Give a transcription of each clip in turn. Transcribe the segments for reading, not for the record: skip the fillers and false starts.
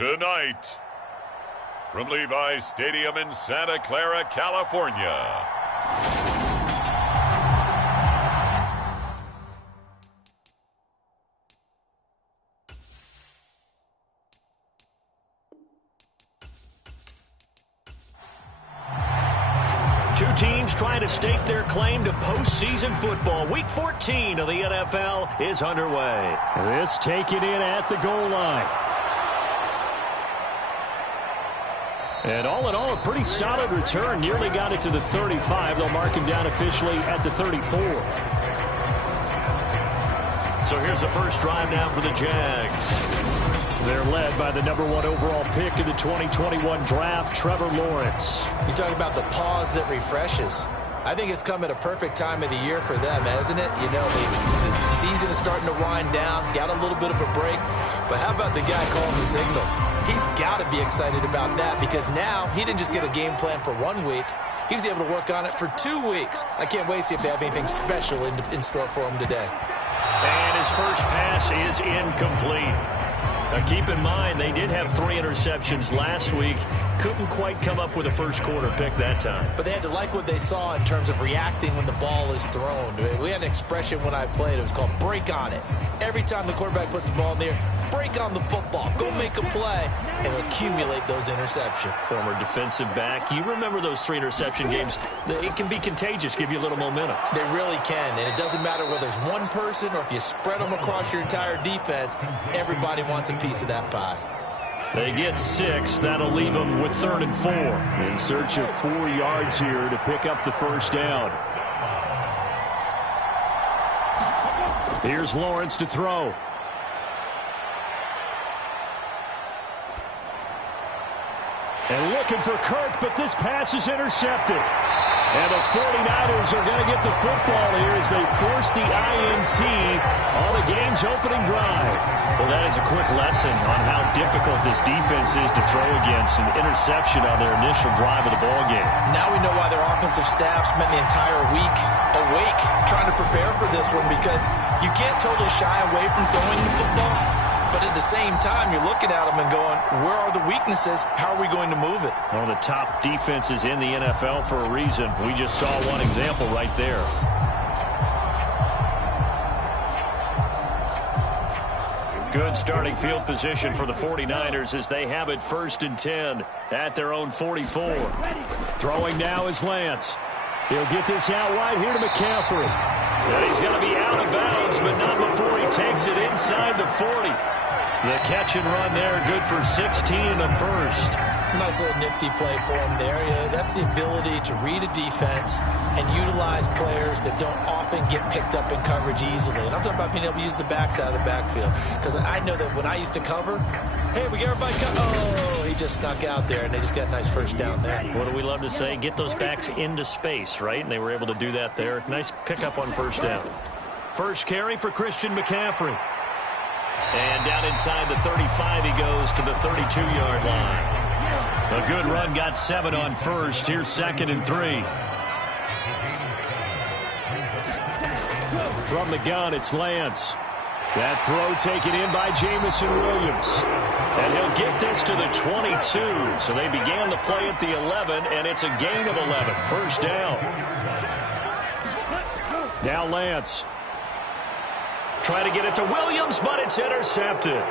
Tonight, from Levi's Stadium in Santa Clara, California. Two teams trying to stake their claim to postseason football. Week 14 of the NFL is underway. This taken in at the goal line. And all in all, a pretty solid return. Nearly got it to the 35. They'll mark him down officially at the 34. So here's the first drive now for the Jags. They're led by the #1 overall pick in the 2021 draft, Trevor Lawrence. You talk about the pause that refreshes. I think it's come at a perfect time of the year for them, hasn't it? You know, the season is starting to wind down, got a little bit of a break. But how about the guy calling the signals? He's got to be excited about that because now he didn't just get a game plan for 1 week. He was able to work on it for 2 weeks. I can't wait to see if they have anything special in store for him today. And his first pass is incomplete. Now keep in mind, they did have 3 interceptions last week. Couldn't quite come up with a first quarter pick that time. But they had to like what they saw in terms of reacting when the ball is thrown. We had an expression when I played. It was called break on it. Every time the quarterback puts the ball in the air, break on the football. Go make a play and accumulate those interceptions. Former defensive back. You remember those 3 interception games. It can be contagious, give you a little momentum. They really can. And it doesn't matter whether it's one person or if you spread them across your entire defense. Everybody wants a piece of that pie. They get 6. That'll leave them with 3rd and 4. In search of 4 yards here to pick up the first down. Here's Lawrence to throw. And looking for Kirk, but this pass is intercepted. And the 49ers are going to get the football here as they force the INT on the game's opening drive. Well, that is a quick lesson on how difficult this defense is to throw against. An interception on their initial drive of the ballgame. Now we know why their offensive staff spent the entire week awake trying to prepare for this one, because you can't totally shy away from throwing the football. But at the same time, you're looking at them and going, where are the weaknesses? How are we going to move it? One of the top defenses in the NFL for a reason. We just saw one example right there. Good starting field position for the 49ers as they have it 1st and 10 at their own 44. Throwing now is Lance. He'll get this out wide here to McCaffrey. And he's going to be out of bounds, but not before he takes it inside the 40. The catch and run there, good for 16 in the first. Nice little nifty play for him there. Yeah, that's the ability to read a defense and utilize players that don't often get picked up in coverage easily. And I'm talking about being able to use the backs out of the backfield. Because I know that when I used to cover, hey, we get everybody oh, he just snuck out there, and they just got a nice first down there. What do we love to say? Get those backs into space, right? And they were able to do that there. Nice pickup on first down. First carry for Christian McCaffrey. And down inside the 35, he goes to the 32-yard line. A good run, got 7 on first. Here's 2nd and 3. From the gun, it's Lance. That throw taken in by Jamison Williams. And he'll get this to the 22. So they began the play at the 11, and it's a gain of 11. First down. Now Lance. Try to get it to Williams, but it's intercepted.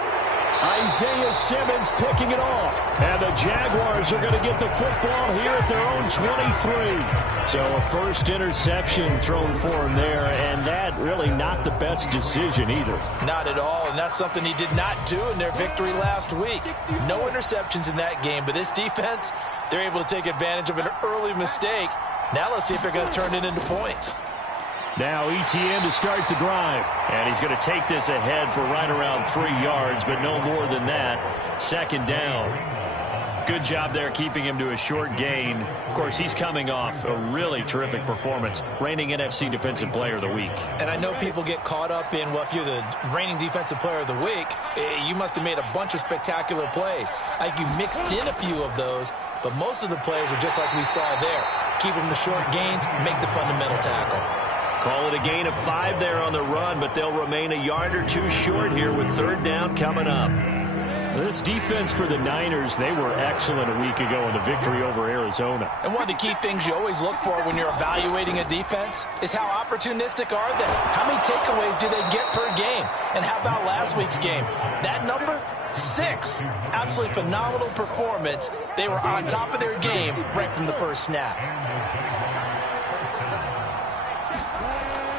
Isaiah Simmons picking it off. And the Jaguars are going to get the football here at their own 23. So a first interception thrown for him there, and that really not the best decision either. Not at all, and that's something he did not do in their victory last week. No interceptions in that game, but this defense, they're able to take advantage of an early mistake. Now let's see if they're going to turn it into points. Now ETN to start the drive. And he's going to take this ahead for right around 3 yards, but no more than that. 2nd down. Good job there keeping him to a short gain. Of course, he's coming off a really terrific performance, reigning NFC Defensive Player of the Week. And I know people get caught up in, well, if you're the reigning Defensive Player of the Week, you must have made a bunch of spectacular plays. I think you mixed in a few of those, but most of the plays are just like we saw there. Keep them to short gains, make the fundamental tackle. Call it a gain of 5 there on the run, but they'll remain a yard or 2 short here with 3rd down coming up. This defense for the Niners, they were excellent a week ago in the victory over Arizona. And one of the key things you always look for when you're evaluating a defense is how opportunistic are they? How many takeaways do they get per game? And how about last week's game? That number? 6. Absolutely phenomenal performance. They were on top of their game right from the first snap.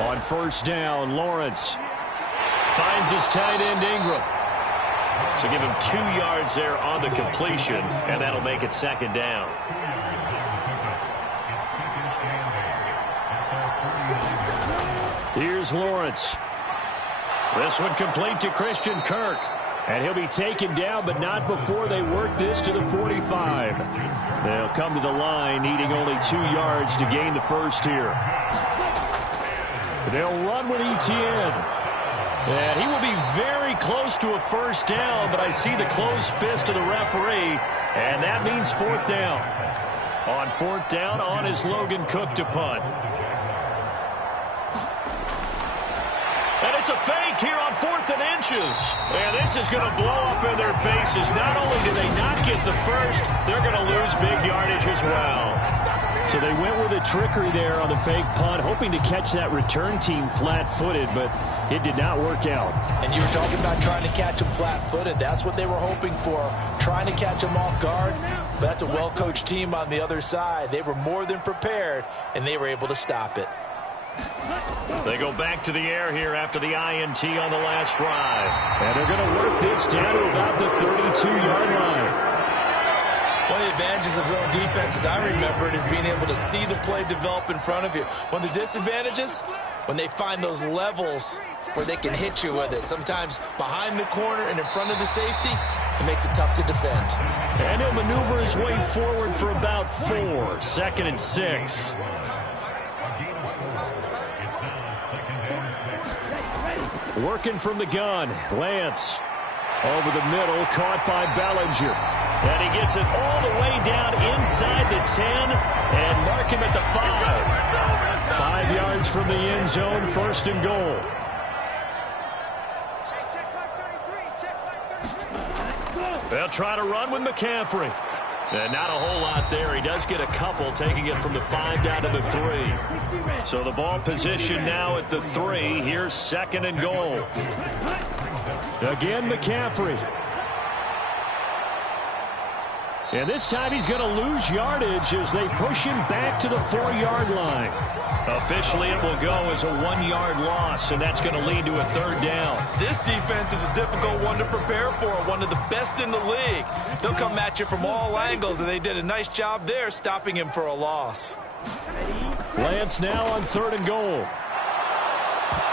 On first down, Lawrence finds his tight end Ingram. So give him 2 yards there on the completion, and that'll make it second down. Here's Lawrence. This one complete to Christian Kirk. And he'll be taken down, but not before they work this to the 45. They'll come to the line, needing only 2 yards to gain the first here. They'll run with Etienne. And he will be very close to a first down, but I see the closed fist of the referee, and that means fourth down. On fourth down, on is Logan Cook to punt. And it's a fake here on 4th and inches. And this is going to blow up in their faces. Not only do they not get the first, they're going to lose big yardage as well. So they went with a trickery there on the fake punt, hoping to catch that return team flat-footed, but it did not work out. And you were talking about trying to catch them flat-footed. That's what they were hoping for, trying to catch them off guard. But that's a well-coached team on the other side. They were more than prepared, and they were able to stop it. They go back to the air here after the INT on the last drive. And they're going to work this down to about the 32-yard line. One of the advantages of zone defense, as I remember it, is being able to see the play develop in front of you. One of the disadvantages, when they find those levels where they can hit you with it, sometimes behind the corner and in front of the safety, it makes it tough to defend. And he'll maneuver his way forward for about 4. 2nd and 6. Working from the gun, Lance. Over the middle, caught by Bellinger. And he gets it all the way down inside the 10 and mark him at the 5. 5 yards from the end zone, 1st and goal. They'll try to run with McCaffrey. And not a whole lot there. He does get a couple, taking it from the 5 down to the 3. So the ball position now at the 3. Here's 2nd and goal. Again, McCaffrey. And this time he's going to lose yardage as they push him back to the 4-yard line. Officially, it will go as a 1-yard loss, and that's going to lead to a 3rd down. This defense is a difficult one to prepare for, one of the best in the league. They'll come at you from all angles, and they did a nice job there stopping him for a loss. Lance now on 3rd and goal.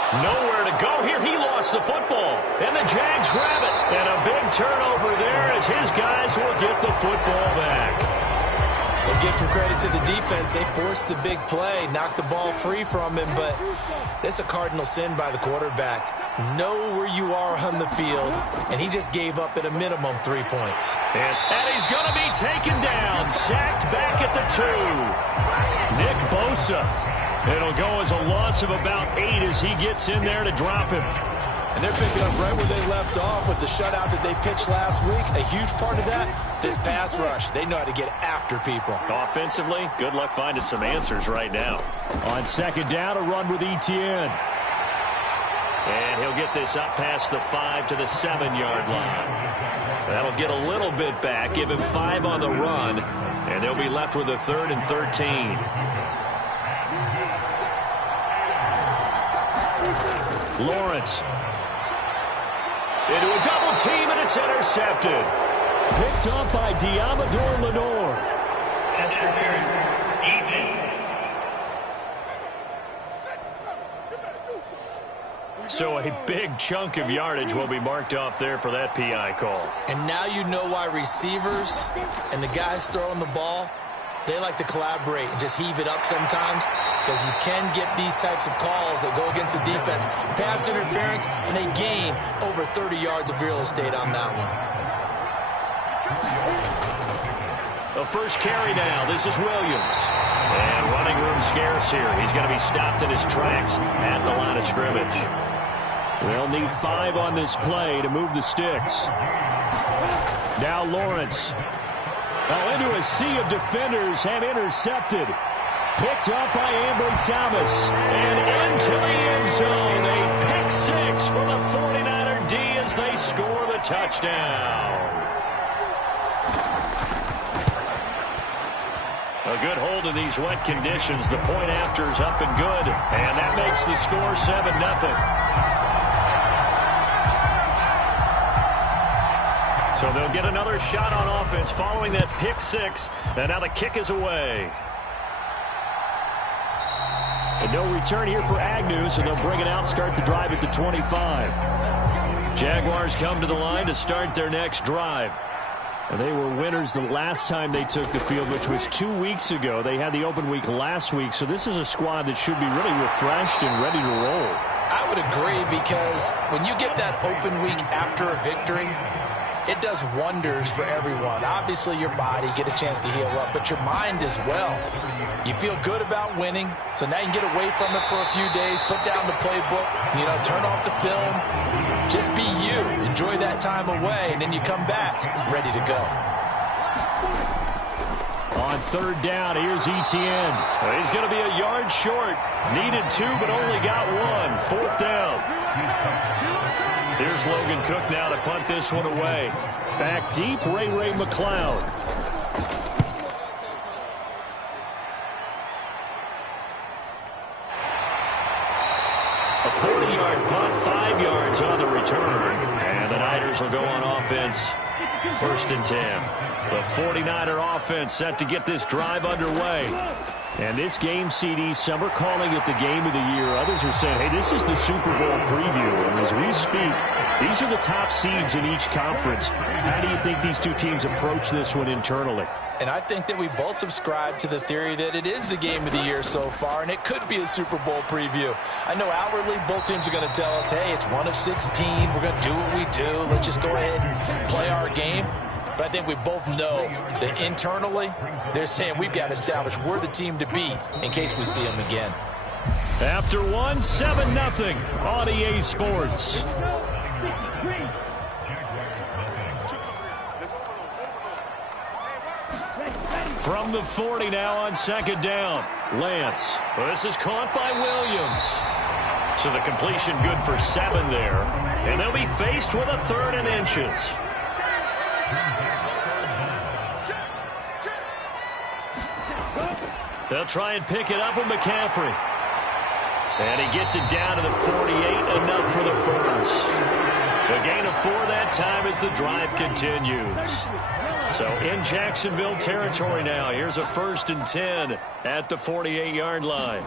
Nowhere to go here. He lost the football. And the Jags grab it. And a big turnover there as his guys will get the football back. We'll give some credit to the defense. They forced the big play, knocked the ball free from him, but that's a cardinal sin by the quarterback. Know where you are on the field, and he just gave up at a minimum 3 points. And he's going to be taken down, sacked back at the 2. Nick Bosa. It'll go as a loss of about 8 as he gets in there to drop him. And they're picking up right where they left off with the shutout that they pitched last week. A huge part of that, this pass rush. They know how to get after people. Offensively, good luck finding some answers right now. On 2nd down, a run with Etienne. And he'll get this up past the 5 to the 7-yard line. That'll get a little bit back, give him 5 on the run, and they'll be left with a 3rd and 13. Lawrence. Into a double team, and it's intercepted. Picked up by Diamador Lenore. So a big chunk of yardage will be marked off there for that PI call. And now you know why receivers and the guys throwing the ball, they like to collaborate and just heave it up sometimes, because you can get these types of calls that go against the defense. Pass interference, and they gain over 30 yards of real estate on that one. The first carry now. This is Williams. And running room scarce here. He's going to be stopped in his tracks at the line of scrimmage. They'll need 5 on this play to move the sticks. Now Lawrence. Well, into a sea of defenders and intercepted. Picked up by Ambry Thomas. And into the end zone. A pick six for the 49er D as they score the touchdown. A good hold in these wet conditions. The point after is up and good. And that makes the score 7-0. So they'll get another shot on offense following that pick six. And now the kick is away. And no return here for Agnew, so they'll bring it out, start the drive at the 25. Jaguars come to the line to start their next drive. And they were winners the last time they took the field, which was 2 weeks ago. They had the open week last week, so this is a squad that should be really refreshed and ready to roll. I would agree, because when you get that open week after a victory, it does wonders for everyone. Obviously, your body, get a chance to heal up, but your mind as well. You feel good about winning, so now you can get away from it for a few days, put down the playbook, turn off the film. Just be you. Enjoy that time away, and then you come back ready to go. On third down, here's Etienne. He's going to be a yard short. Needed 2, but only got 1. Fourth down. Here's Logan Cook now to punt this one away. Back deep, Ray McLeod. A 40-yard punt, 5 yards on the return. And the Niners will go on offense. First and 10. The 49er offense set to get this drive underway. And this game, CD, some are calling it the game of the year. Others are saying, hey, this is the Super Bowl preview. And as we speak, these are the top seeds in each conference. How do you think these two teams approach this one internally? And I think that we both subscribe to the theory that it is the game of the year so far, and it could be a Super Bowl preview. I know outwardly both teams are going to tell us, hey, it's 1 of 16. We're going to do what we do. Let's just go ahead and play our game. But I think we both know that internally, they're saying we've got to establish we're the team to beat in case we see them again. After 1, 7-0 on EA Sports. From the 40 now on second down. Lance. Well, this is caught by Williams. So the completion good for 7 there. And they'll be faced with a 3rd and inches. They'll try and pick it up with McCaffrey. And he gets it down to the 48, enough for the first. A gain of 4 that time as the drive continues. So in Jacksonville territory now. Here's a 1st and 10 at the 48-yard line.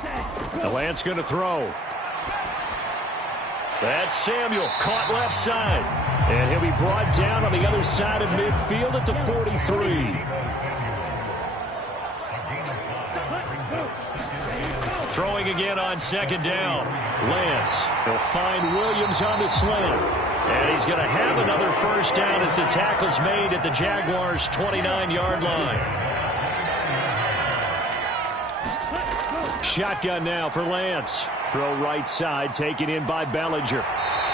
Lance going to throw. That's Samuel, caught left side. And he'll be brought down on the other side of midfield at the 43. Throwing again on second down. Lance will find Williams on the slant. And he's going to have another 1st down as the tackle's made at the Jaguars' 29-yard line. Shotgun now for Lance. Throw right side, taken in by Bellinger.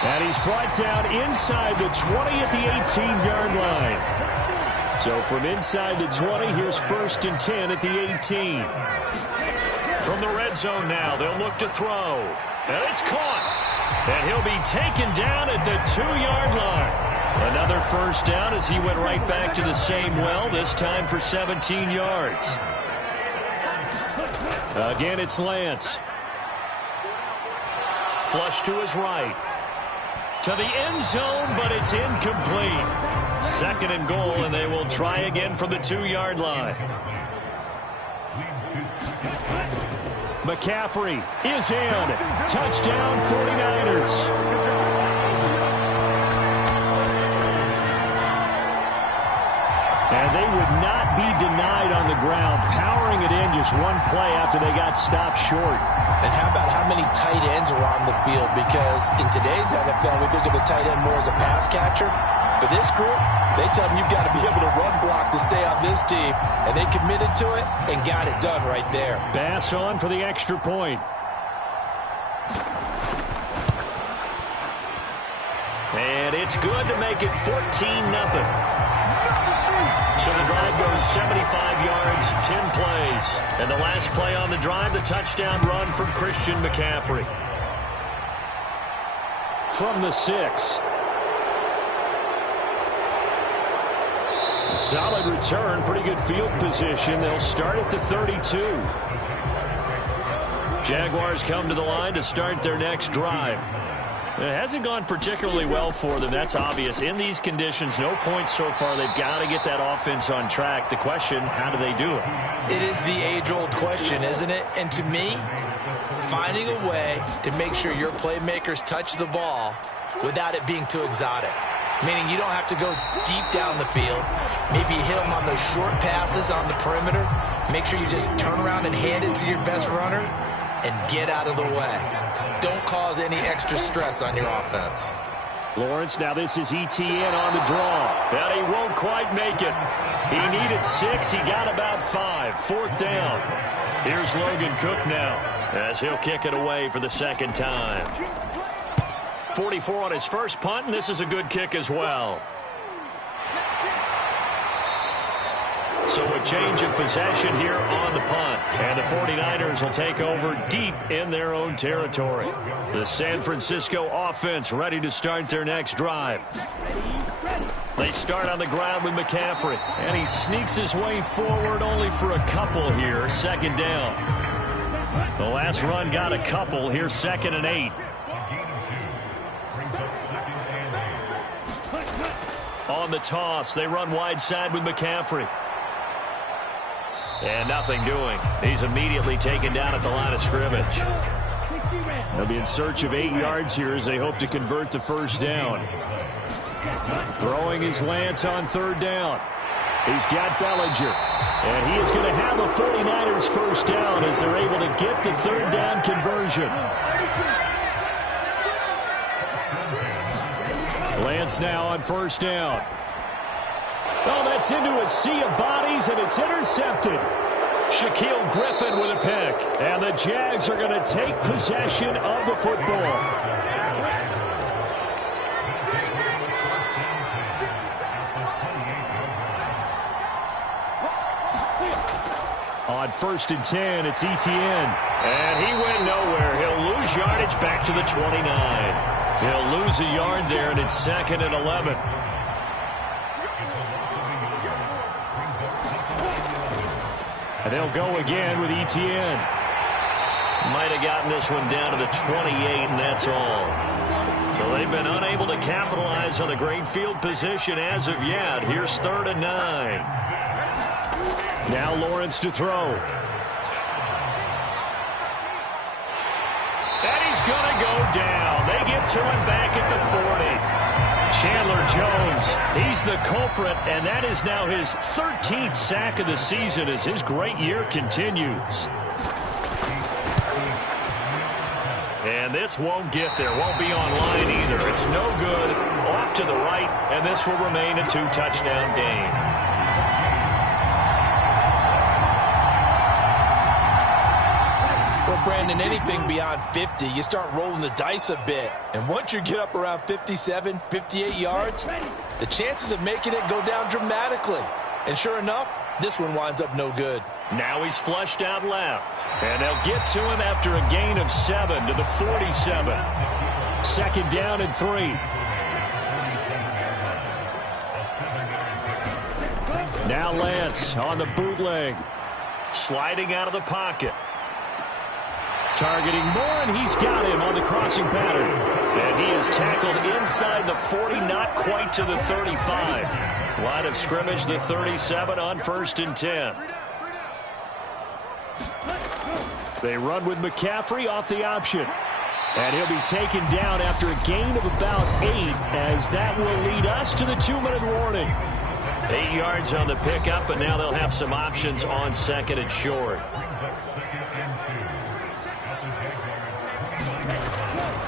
And he's brought down inside the 20 at the 18-yard line. So from inside the 20, here's 1st and 10 at the 18. From the red zone now, they'll look to throw. And it's caught. And he'll be taken down at the 2-yard line. Another 1st down as he went right back to the same well, this time for 17 yards. Again, it's Lance. Flush to his right. To the end zone, but it's incomplete. 2nd and goal, and they will try again from the 2-yard line. McCaffrey is in. Touchdown 49ers. And they would not be denied on the ground, powering it in just one play after they got stopped short. And how about how many tight ends are on the field? Because in today's NFL, we think of the tight end more as a pass catcher. For this group, they tell them you've got to be able to run block to stay on this team. And they committed to it and got it done right there. Bass on for the extra point. And it's good to make it 14-0. So the drive goes 75 yards, 10 plays. And the last play on the drive, the touchdown run from Christian McCaffrey. From the 6. A solid return, pretty good field position. They'll start at the 32. Jaguars come to the line to start their next drive. It hasn't gone particularly well for them, that's obvious. In these conditions, no points so far. They've got to get that offense on track. The question, how do they do it? It is the age-old question, isn't it? And to me, finding a way to make sure your playmakers touch the ball without it being too exotic. Meaning you don't have to go deep down the field. Maybe you hit them on those short passes on the perimeter. Make sure you just turn around and hand it to your best runner and get out of the way. Don't cause any extra stress on your offense. Lawrence, now this is ETN on the draw. But he won't quite make it. He needed 6. He got about 5. 4th down. Here's Logan Cook now as he'll kick it away for the second time. 44 on his first punt, and this is a good kick as well. So a change of possession here on the punt. And the 49ers will take over deep in their own territory. The San Francisco offense ready to start their next drive. They start on the ground with McCaffrey. And he sneaks his way forward only for a couple here. 2nd down. The last run got a couple. Here's 2nd and 8. On the toss, they run wide side with McCaffrey. And nothing doing. He's immediately taken down at the line of scrimmage. They'll be in search of 8 yards here as they hope to convert the first down. Throwing his Lance on 3rd down. He's got Bellinger. And he is going to have a 49ers first down as they're able to get the 3rd down conversion. Lance now on 1st down. Oh, that's into a sea of bodies, and it's intercepted. Shaquille Griffin with a pick. And the Jags are going to take possession of the football. On 1st and 10, it's ETN. And he went nowhere. He'll lose yardage back to the 29. He'll lose a yard there, and it's 2nd and 11. And they'll go again with ETN. Might have gotten this one down to the 28, and that's all. So they've been unable to capitalize on the great field position as of yet. Here's 3rd and 9. Now Lawrence to throw. And he's going to go down. They get to him back at the 40. Chandler Jones, he's the culprit, and that is now his 13th sack of the season as his great year continues. And this won't get there, won't be online either. It's no good, off to the right, and this will remain a 2-touchdown game. Well, Brandon, anything beyond 50, you start rolling the dice a bit. And once you get up around 57, 58 yards, the chances of making it go down dramatically. And sure enough, this one winds up no good. Now he's flushed out left. And they'll get to him after a gain of 7 to the 47. 2nd down and 3. Now Lance on the bootleg. Sliding out of the pocket. Targeting Moore, and he's got him on the crossing pattern. And he is tackled inside the 40, not quite to the 35. Line of scrimmage, the 37 on 1st and 10. They run with McCaffrey off the option. And he'll be taken down after a gain of about 8, as that will lead us to the 2-minute warning. 8 yards on the pickup, but now they'll have some options on 2nd and short.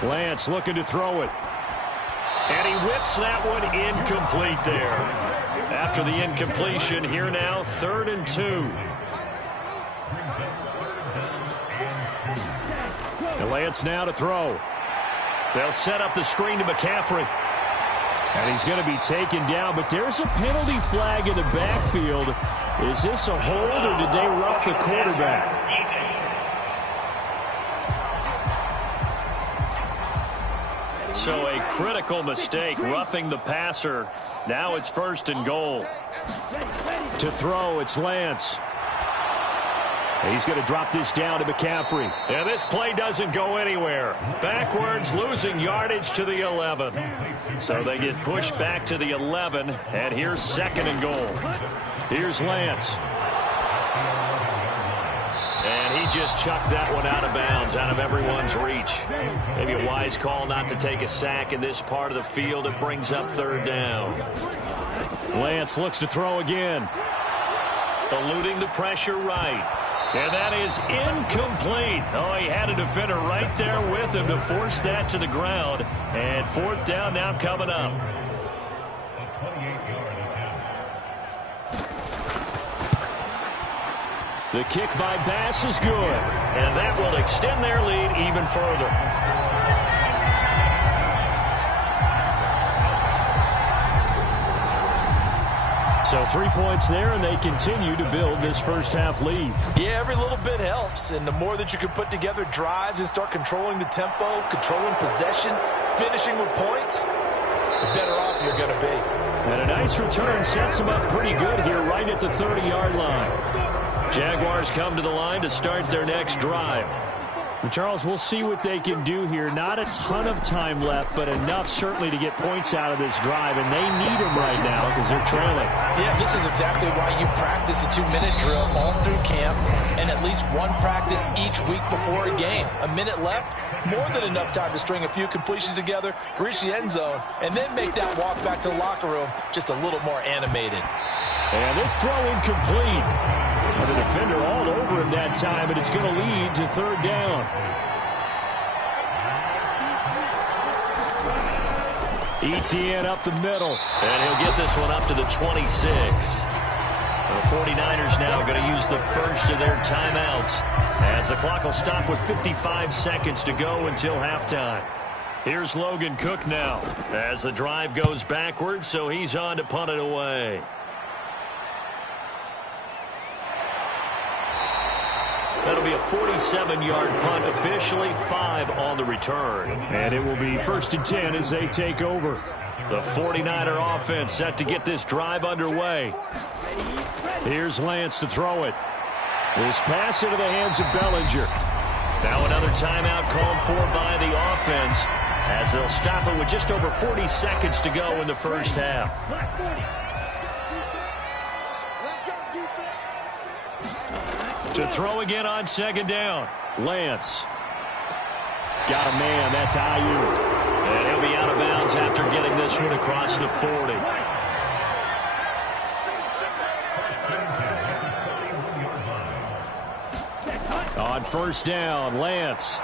Lance looking to throw it. And he whips that one incomplete there. After the incompletion, here now, 3rd and 2. And Lance now to throw. They'll set up the screen to McCaffrey. And he's going to be taken down, but there's a penalty flag in the backfield. Is this a hold, or did they rough the quarterback? So a critical mistake, roughing the passer. Now it's 1st and goal. To throw, it's Lance. He's going to drop this down to McCaffrey. And this play doesn't go anywhere. Backwards, losing yardage to the 11. So they get pushed back to the 11, and here's 2nd and goal. Here's Lance. And he just chucked that one out of bounds, out of everyone's reach. Maybe a wise call not to take a sack in this part of the field. It brings up 3rd down. Lance looks to throw again. Eluding the pressure right. And that is incomplete. Oh, he had a defender right there with him to force that to the ground. And 4th down now coming up. The kick by Bass is good. And that will extend their lead even further. So 3 points there, and they continue to build this first-half lead. Yeah, every little bit helps, and the more that you can put together drives and start controlling the tempo, controlling possession, finishing with points, the better off you're going to be. And a nice return sets them up pretty good here right at the 30-yard line. Jaguars come to the line to start their next drive. And Charles, we'll see what they can do here. Not a ton of time left, but enough certainly to get points out of this drive, and they need them right now because they're trailing. Yeah, this is exactly why you practice a 2-minute drill all through camp and at least one practice each week before a game. A minute left, more than enough time to string a few completions together, reach the end zone, and then make that walk back to the locker room just a little more animated. And this throw incomplete. And the defender all over him that time, and it's going to lead to 3rd down. Etienne up the middle. And he'll get this one up to the 26. The 49ers now going to use the first of their timeouts as the clock will stop with 55 seconds to go until halftime. Here's Logan Cook now as the drive goes backwards, so he's on to punt it away. That'll be a 47-yard punt, officially 5 on the return. And it will be 1st and 10 as they take over. The 49er offense set to get this drive underway. Here's Lance to throw it. This pass into the hands of Bellinger. Now another timeout called for by the offense as they'll stop it with just over 40 seconds to go in the first half. To throw again on 2nd down. Lance. Got a man. That's Ayuk. And he'll be out of bounds after getting this one across the 40. On 1st down, Lance.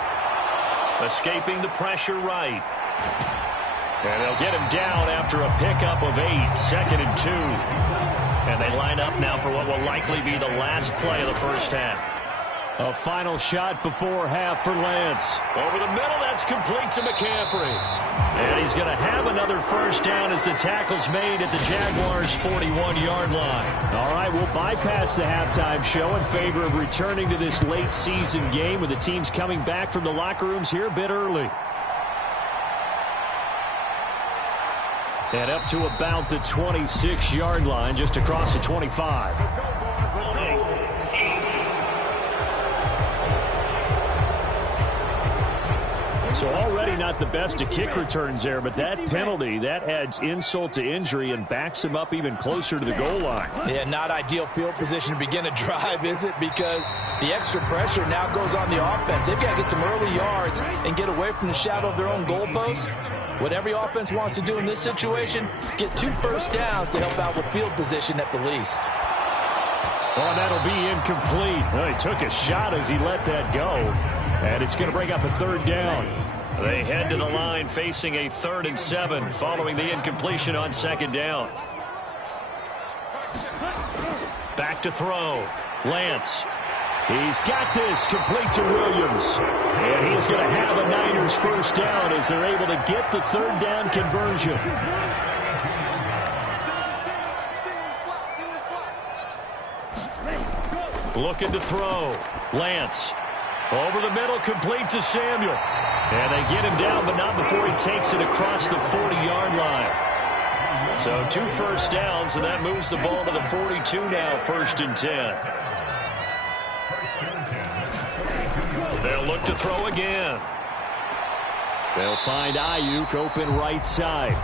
Escaping the pressure right. And they'll get him down after a pickup of 8. 2nd and 2. And they line up now for what will likely be the last play of the first half. A final shot before half for Lance. Over the middle, that's complete to McCaffrey. And he's going to have another first down as the tackle's made at the Jaguars' 41-yard line. All right, we'll bypass the halftime show in favor of returning to this late season game with the teams coming back from the locker rooms here a bit early. And up to about the 26-yard line, just across the 25. So already not the best of kick returns there, but that penalty, that adds insult to injury and backs him up even closer to the goal line. Yeah, not ideal field position to begin a drive, is it? Because the extra pressure now goes on the offense. They've got to get some early yards and get away from the shadow of their own goalposts. What every offense wants to do in this situation, get 2 first downs to help out with field position at the least. Oh, that'll be incomplete. Well, he took a shot as he let that go. And it's going to bring up a 3rd down. They head to the line facing a 3rd and 7 following the incompletion on 2nd down. Back to throw. Lance. He's got this complete to Williams. And he's going to have a Niners first down as they're able to get the 3rd down conversion. Looking to throw. Lance. Over the middle, complete to Samuel. And they get him down, but not before he takes it across the 40-yard line. So 2 first downs, and that moves the ball to the 42 now, 1st and 10. They'll look to throw again. They'll find Ayuk open right side.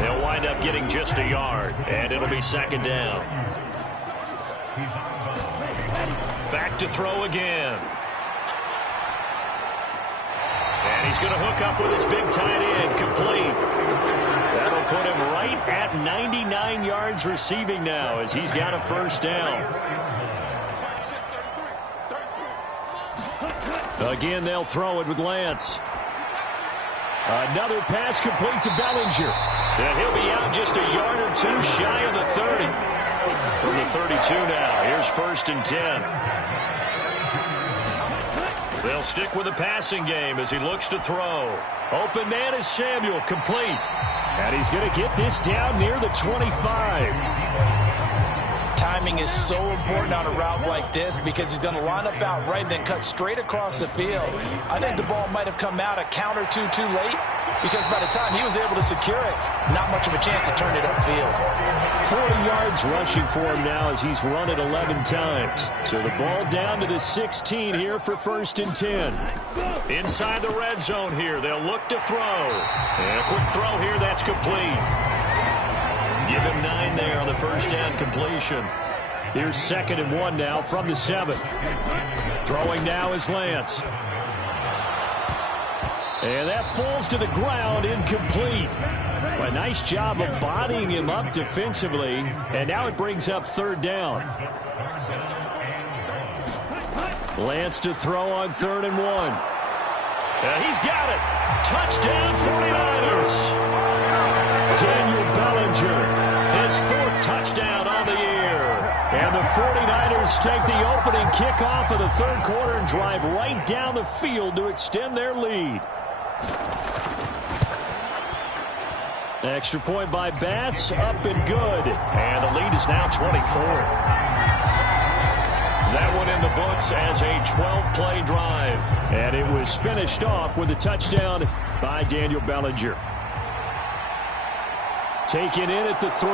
They'll wind up getting just a yard, and it'll be 2nd down. Back to throw again. And he's going to hook up with his big tight end, complete. That'll put him right at 99 yards receiving now as he's got a 1st down. Again, they'll throw it with Lance. Another pass complete to Bellinger. And he'll be out just a yard or 2 shy of the 30. From the 32 now, here's 1st and 10. They'll stick with the passing game as he looks to throw. Open man is Samuel, complete. And he's going to get this down near the 25. Timing is so important on a route like this because he's going to line up out right and then cut straight across the field. I think the ball might have come out a count or two too late because by the time he was able to secure it, not much of a chance to turn it upfield. 40 yards rushing for him now as he's run it 11 times. So the ball down to the 16 here for 1st and 10. Inside the red zone here, they'll look to throw. And a quick throw here, that's complete. Give him 9 there on the 1st down completion. Here's 2nd and 1 now from the 7. Throwing now is Lance. And that falls to the ground, incomplete. A nice job of bodying him up defensively. And now it brings up 3rd down. Lance to throw on 3rd and 1. He's got it. Touchdown 49ers. Daniel Bellinger, his 4th touchdown on the year. And the 49ers take the opening kickoff of the 3rd quarter and drive right down the field to extend their lead. Extra point by Bass, up and good. And the lead is now 24. That one in the books as a 12-play drive. And it was finished off with a touchdown by Daniel Bellinger. Taken in at the 3.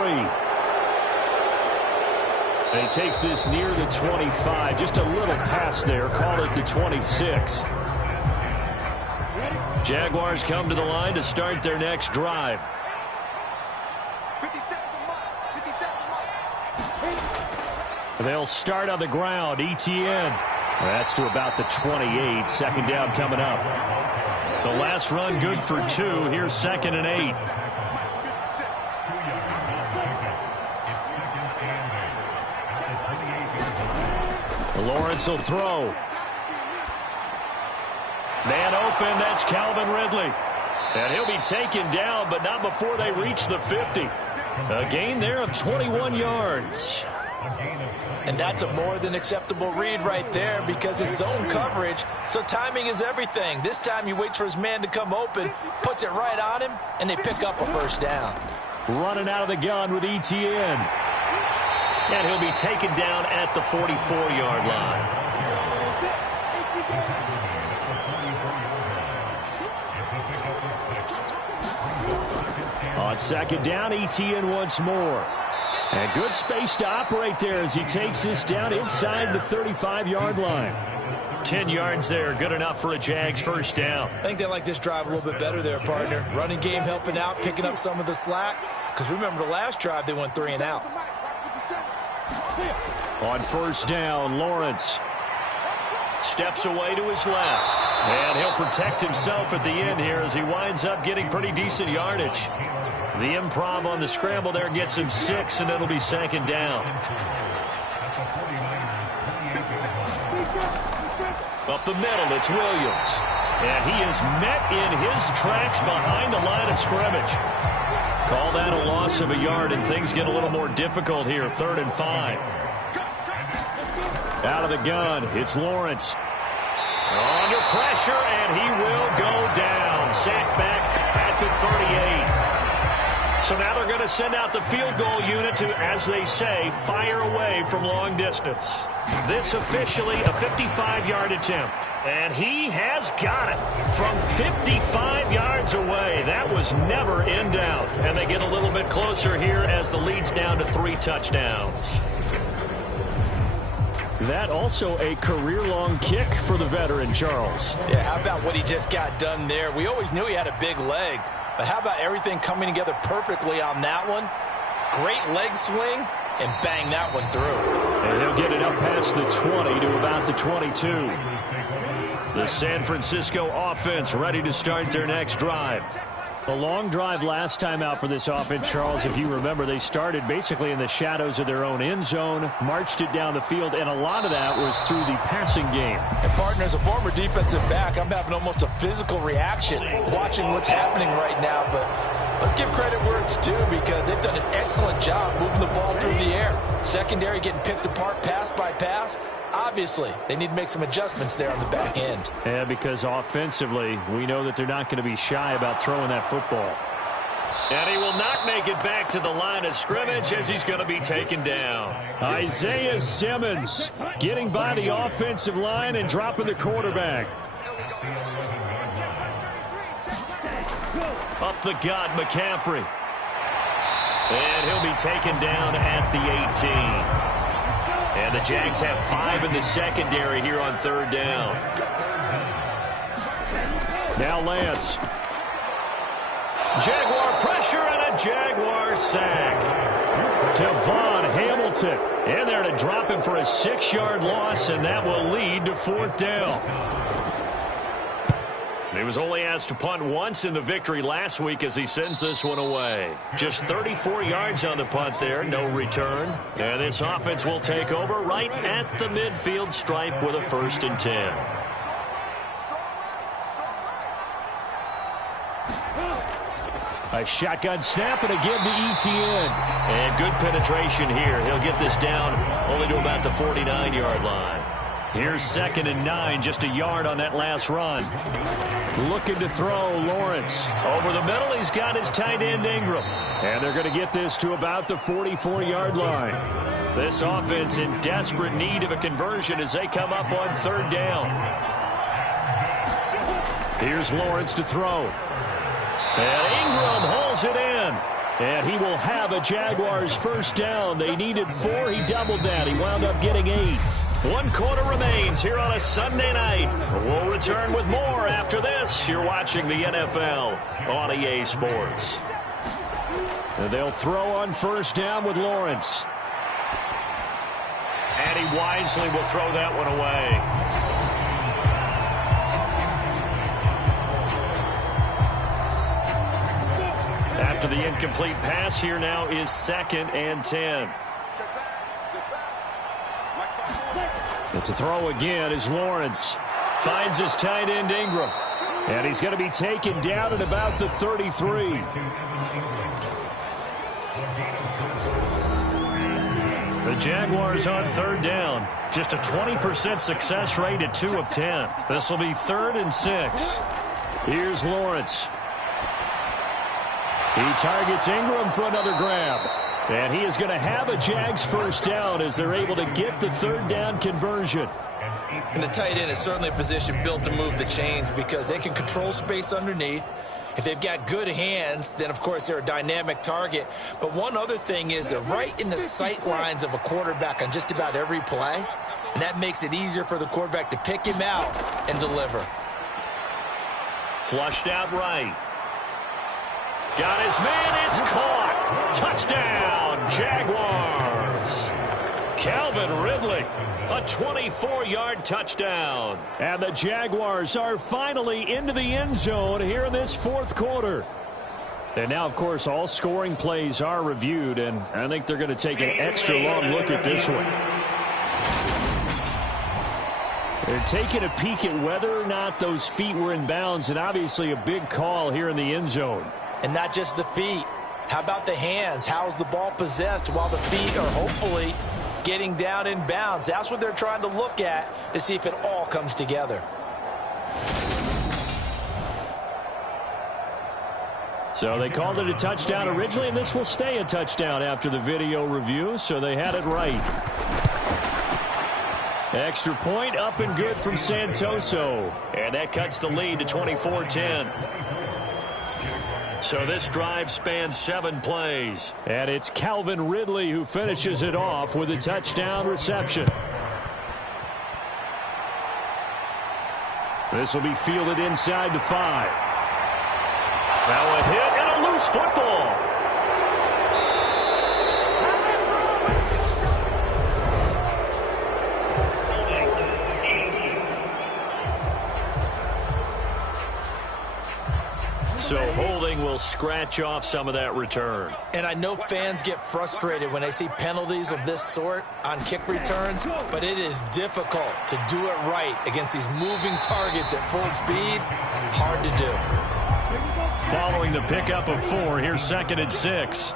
And he takes this near the 25. Just a little pass there. Call it the 26. Jaguars come to the line to start their next drive. They'll start on the ground. ETN. That's to about the 28. 2nd down coming up. The last run good for 2. Here's 2nd and 8. Lawrence will throw. Man open, that's Calvin Ridley. And he'll be taken down, but not before they reach the 50. A gain there of 21 yards. And that's a more than acceptable read right there because it's zone coverage, so timing is everything. This time he waits for his man to come open, puts it right on him, and they pick up a 1st down. Running out of the gun with ETN. And he'll be taken down at the 44-yard line. On 2nd down, ETN once more. And good space to operate there as he takes this down inside the 35-yard line. 10 yards there, good enough for a Jags 1st down. I think they like this drive a little bit better there, partner. Running game helping out, picking up some of the slack. Because remember the last drive, they went 3 and out. On 1st down, Lawrence steps away to his left. And he'll protect himself at the end here as he winds up getting pretty decent yardage. The improv on the scramble there gets him 6, and it'll be 2nd down. Up the middle, it's Williams. And he is met in his tracks behind the line of scrimmage. Call that a loss of a yard, and things get a little more difficult here. 3rd and 5. Out of the gun, it's Lawrence. Under pressure, and he will go down. Sacked back at the 38. So now they're going to send out the field goal unit to, as they say, fire away from long distance. This officially a 55-yard attempt. And he has got it from 55 yards away. That was never in doubt. And they get a little bit closer here as the lead's down to 3 touchdowns. That also a career-long kick for the veteran, Charles. Yeah, how about what he just got done there? We always knew he had a big leg, but how about everything coming together perfectly on that one? Great leg swing, and bang that one through. And he'll get it up past the 20 to about the 22. The San Francisco offense ready to start their next drive. A long drive last time out for this offense, Charles. If you remember, they started basically in the shadows of their own end zone, marched it down the field, and a lot of that was through the passing game. And partner, as a former defensive back, I'm having almost a physical reaction watching what's happening right now. But let's give credit where it's due, because they've done an excellent job moving the ball through the air. Secondary getting picked apart pass by pass. Obviously, they need to make some adjustments there on the back end. Yeah, because offensively, we know that they're not going to be shy about throwing that football. And he will not make it back to the line of scrimmage as he's going to be taken down. Isaiah Simmons getting by the offensive line and dropping the quarterback. Up the gut, McCaffrey. And he'll be taken down at the 18. And the Jags have 5 in the secondary here on 3rd down. Now Lance. Jaguar pressure and a Jaguar sack. Devon Hamilton. In there to drop him for a 6-yard loss, and that will lead to 4th down. He was only asked to punt once in the victory last week as he sends this one away. Just 34 yards on the punt there, no return. And this offense will take over right at the midfield stripe with a 1st and 10. A shotgun snap and again to Etienne. And good penetration here. He'll get this down only to about the 49-yard line. Here's 2nd and 9, just a yard on that last run. Looking to throw, Lawrence. Over the middle, he's got his tight end, Ingram. And they're going to get this to about the 44-yard line. This offense in desperate need of a conversion as they come up on 3rd down. Here's Lawrence to throw. And Ingram hauls it in. And he will have a Jaguars 1st down. They needed 4. He doubled that. He wound up getting 8. 1 quarter remains here on a Sunday night. We'll return with more after this. You're watching the NFL on EA Sports. And they'll throw on 1st down with Lawrence. And he wisely will throw that one away. After the incomplete pass, here now is 2nd and 10. But to throw again is Lawrence. Finds his tight end, Ingram. And he's going to be taken down at about the 33. The Jaguars on 3rd down. Just a 20% success rate at 2 of 10. This will be 3rd and 6. Here's Lawrence. He targets Ingram for another grab. And he is going to have a Jags 1st down as they're able to get the 3rd down conversion. And the tight end is certainly a position built to move the chains because they can control space underneath. If they've got good hands, then, of course, they're a dynamic target. But one other thing is they're right in the sight lines of a quarterback on just about every play. And that makes it easier for the quarterback to pick him out and deliver. Flushed out right. Got his man. It's caught. Touchdown, Jaguars. Calvin Ridley, a 24-yard touchdown. And the Jaguars are finally into the end zone here in this 4th quarter. And now, of course, all scoring plays are reviewed, and I think they're going to take an extra long look at this one. They're taking a peek at whether or not those feet were in bounds, and obviously a big call here in the end zone. And not just the feet. How about the hands? How's the ball possessed while the feet are hopefully getting down in bounds? That's what they're trying to look at to see if it all comes together. So they called it a touchdown originally, and this will stay a touchdown after the video review, so they had it right. Extra point up and good from Santoso. And that cuts the lead to 24-10. So this drive spans 7 plays. And it's Calvin Ridley who finishes it off with a touchdown reception. This will be fielded inside the 5. Now a hit and a loose football. So holding will scratch off some of that return. And I know fans get frustrated when they see penalties of this sort on kick returns, but it is difficult to do it right against these moving targets at full speed. Hard to do. Following the pickup of 4, here's 2nd and 6.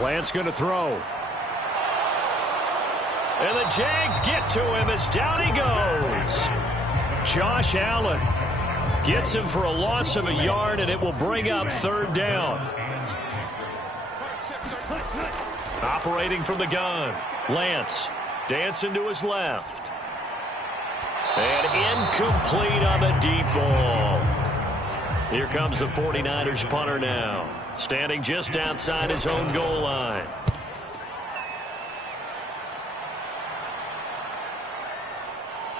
Lance going to throw. And the Jags get to him as down he goes. Josh Allen Gets him for a loss of a yard, and it will bring up 3rd down. Operating from the gun. Lance dancing to his left. And incomplete on the deep ball. Here comes the 49ers punter now. Standing just outside his own goal line.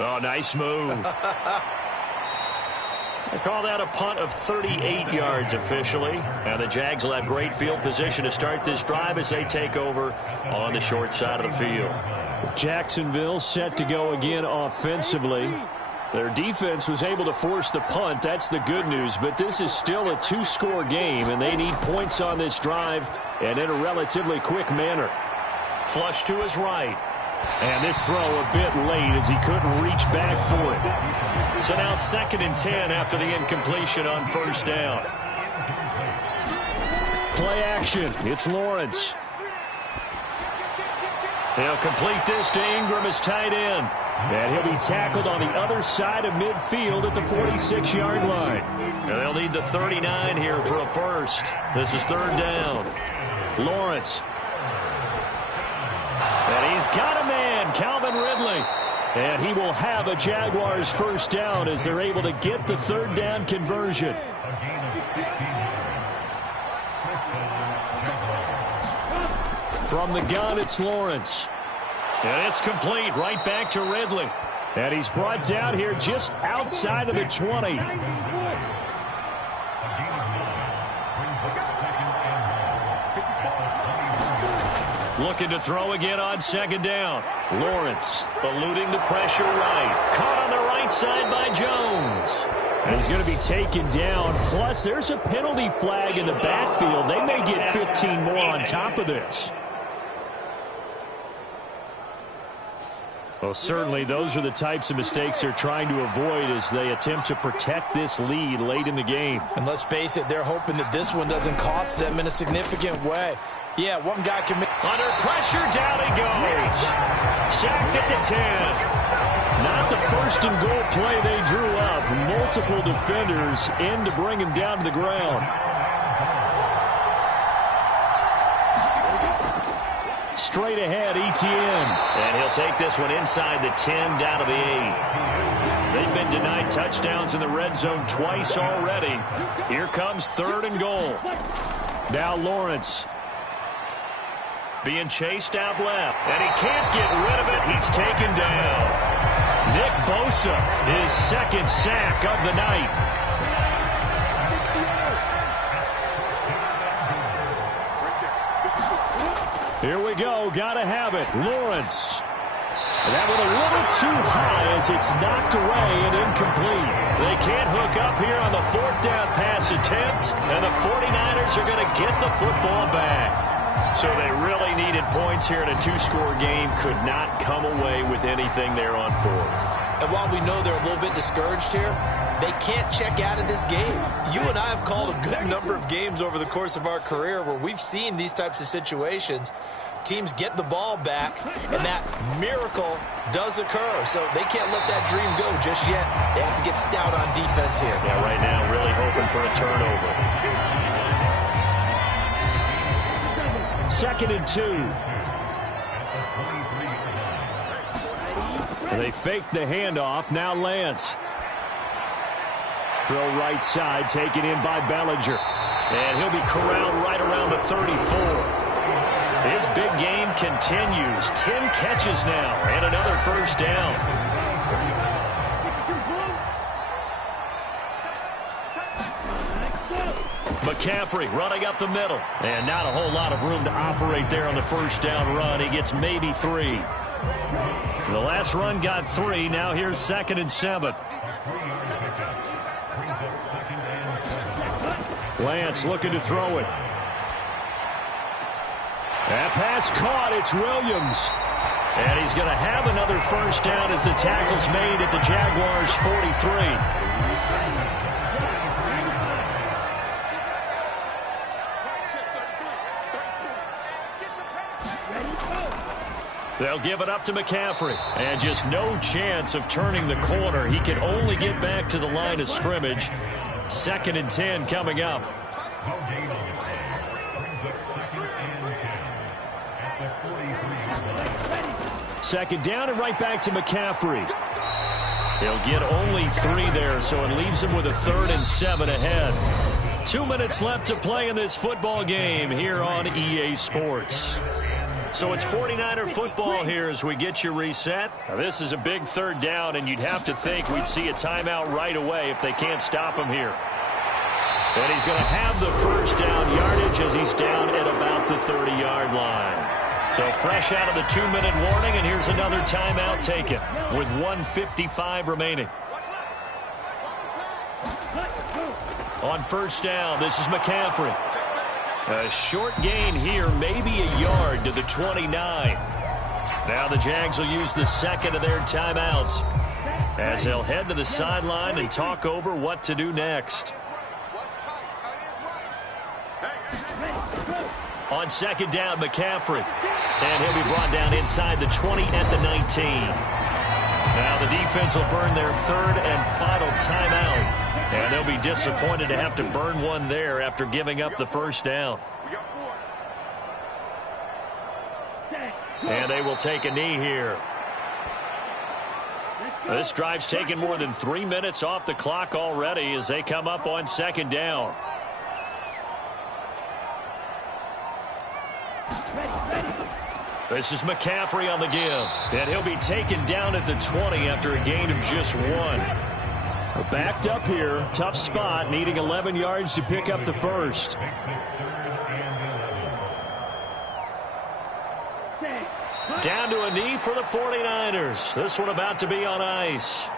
Oh, nice move. They call that a punt of 38 yards officially. And the Jags will have great field position to start this drive as they take over on the short side of the field. Jacksonville set to go again offensively. Their defense was able to force the punt. That's the good news. But this is still a 2-score game, and they need points on this drive and in a relatively quick manner. Flush to his right. And this throw a bit late as he couldn't reach back for it. So now 2nd and 10 after the incompletion on 1st down. Play action. It's Lawrence. They'll complete this to Ingram as tight end. And he'll be tackled on the other side of midfield at the 46-yard line. And they'll need the 39 here for a first. This is 3rd down. Lawrence. And he's got a man, Calvin Ridley. And he will have a Jaguars 1st down as they're able to get the 3rd down conversion. From the gun, it's Lawrence. And it's complete right back to Ridley. And he's brought down here just outside of the 20. Looking to throw again on 2nd down. Lawrence eluding the pressure right. Caught on the right side by Jones. And he's going to be taken down. Plus, there's a penalty flag in the backfield. They may get 15 more on top of this. Well, certainly those are the types of mistakes they're trying to avoid as they attempt to protect this lead late in the game. And let's face it, they're hoping that this one doesn't cost them in a significant way. Yeah, one guy can make... Under pressure, down he goes. Sacked at the 10. Not the 1st and goal play they drew up. Multiple defenders in to bring him down to the ground. Straight ahead, Etienne. And he'll take this one inside the 10, down to the 8. They've been denied touchdowns in the red zone twice already. Here comes 3rd and goal. Now Lawrence. Being chased out left. And he can't get rid of it. He's taken down. Nick Bosa, his 2nd sack of the night. Here we go. Gotta have it. Lawrence. And that one a little too high as it's knocked away and incomplete. They can't hook up here on the 4th down pass attempt. And the 49ers are going to get the football back. So they really needed points here in a 2-score game. Could not come away with anything there on 4th. And while we know they're a little bit discouraged here, they can't check out of this game. You and I have called a good number of games over the course of our career where we've seen these types of situations. Teams get the ball back, and that miracle does occur. So they can't let that dream go just yet. They have to get stout on defense here. Yeah, right now really hoping for a turnover. 2nd and 2. They fake the handoff. Now Lance. Throw right side, taken in by Bellinger. And he'll be corralled right around the 34. His big game continues. 10 catches now and another first down. McCaffrey running up the middle. And not a whole lot of room to operate there on the first down run. He gets maybe 3. The last run got 3. Now here's 2nd and 7. Lance looking to throw it. That pass caught. It's Williams. And he's going to have another first down as the tackle's made at the Jaguars' 43. They'll give it up to McCaffrey. And just no chance of turning the corner. He can only get back to the line of scrimmage. 2nd and 10 coming up. Second down and right back to McCaffrey. He'll get only 3 there, so it leaves him with a 3rd and 7 ahead. 2 minutes left to play in this football game here on EA Sports. So it's 49er football here as we get you reset. Now this is a big 3rd down, and you'd have to think we'd see a timeout right away if they can't stop him here. And he's going to have the first down yardage as he's down at about the 30-yard line. So fresh out of the 2-minute warning, and here's another timeout taken with 1:55 remaining. On first down, this is McCaffrey. A short gain here, maybe a yard to the 29. Now the Jags will use the 2nd of their timeouts as they'll head to the sideline and talk over what to do next. On 2nd down, McCaffrey. And he'll be brought down inside the 20 at the 19. Now the defense will burn their 3rd and final timeout. And they'll be disappointed to have to burn one there after giving up the first down. And they will take a knee here. This drive's taken more than 3 minutes off the clock already as they come up on 2nd down. This is McCaffrey on the give. And he'll be taken down at the 20 after a gain of just 1. Backed up here. Tough spot. Needing 11 yards to pick up the first. Down to a knee for the 49ers. This one about to be on ice.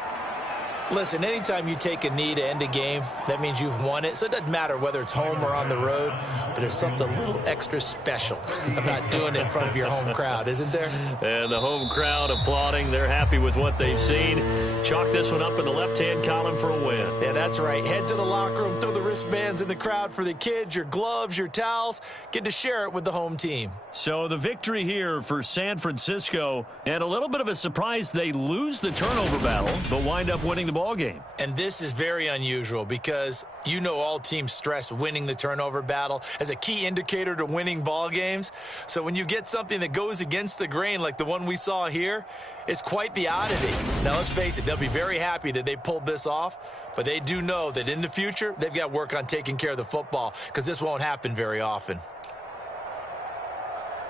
Listen, anytime you take a knee to end a game, that means you've won it. So it doesn't matter whether it's home or on the road, but there's something a little extra special about doing it in front of your home crowd, isn't there? And the home crowd applauding. They're happy with what they've seen. Chalk this one up in the left-hand column for a win. Yeah, that's right. Head to the locker room, throw the wristbands in the crowd for the kids, your gloves, your towels. Get to share it with the home team. So the victory here for San Francisco, and a little bit of a surprise, they lose the turnover battle, but wind up winning the ball game. And this is very unusual because you know all teams stress winning the turnover battle as a key indicator to winning ball games. So when you get something that goes against the grain like the one we saw here, it's quite the oddity. Now let's face it, they'll be very happy that they pulled this off, but they do know that in the future they've got work on taking care of the football because this won't happen very often.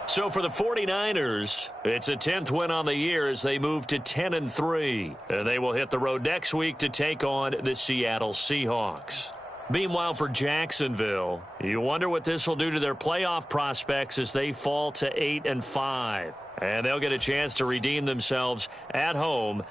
So for the 49ers, it's a 10th win on the year as they move to 10-3. And they will hit the road next week to take on the Seattle Seahawks. Meanwhile, for Jacksonville, you wonder what this will do to their playoff prospects as they fall to 8-5. And they'll get a chance to redeem themselves at home.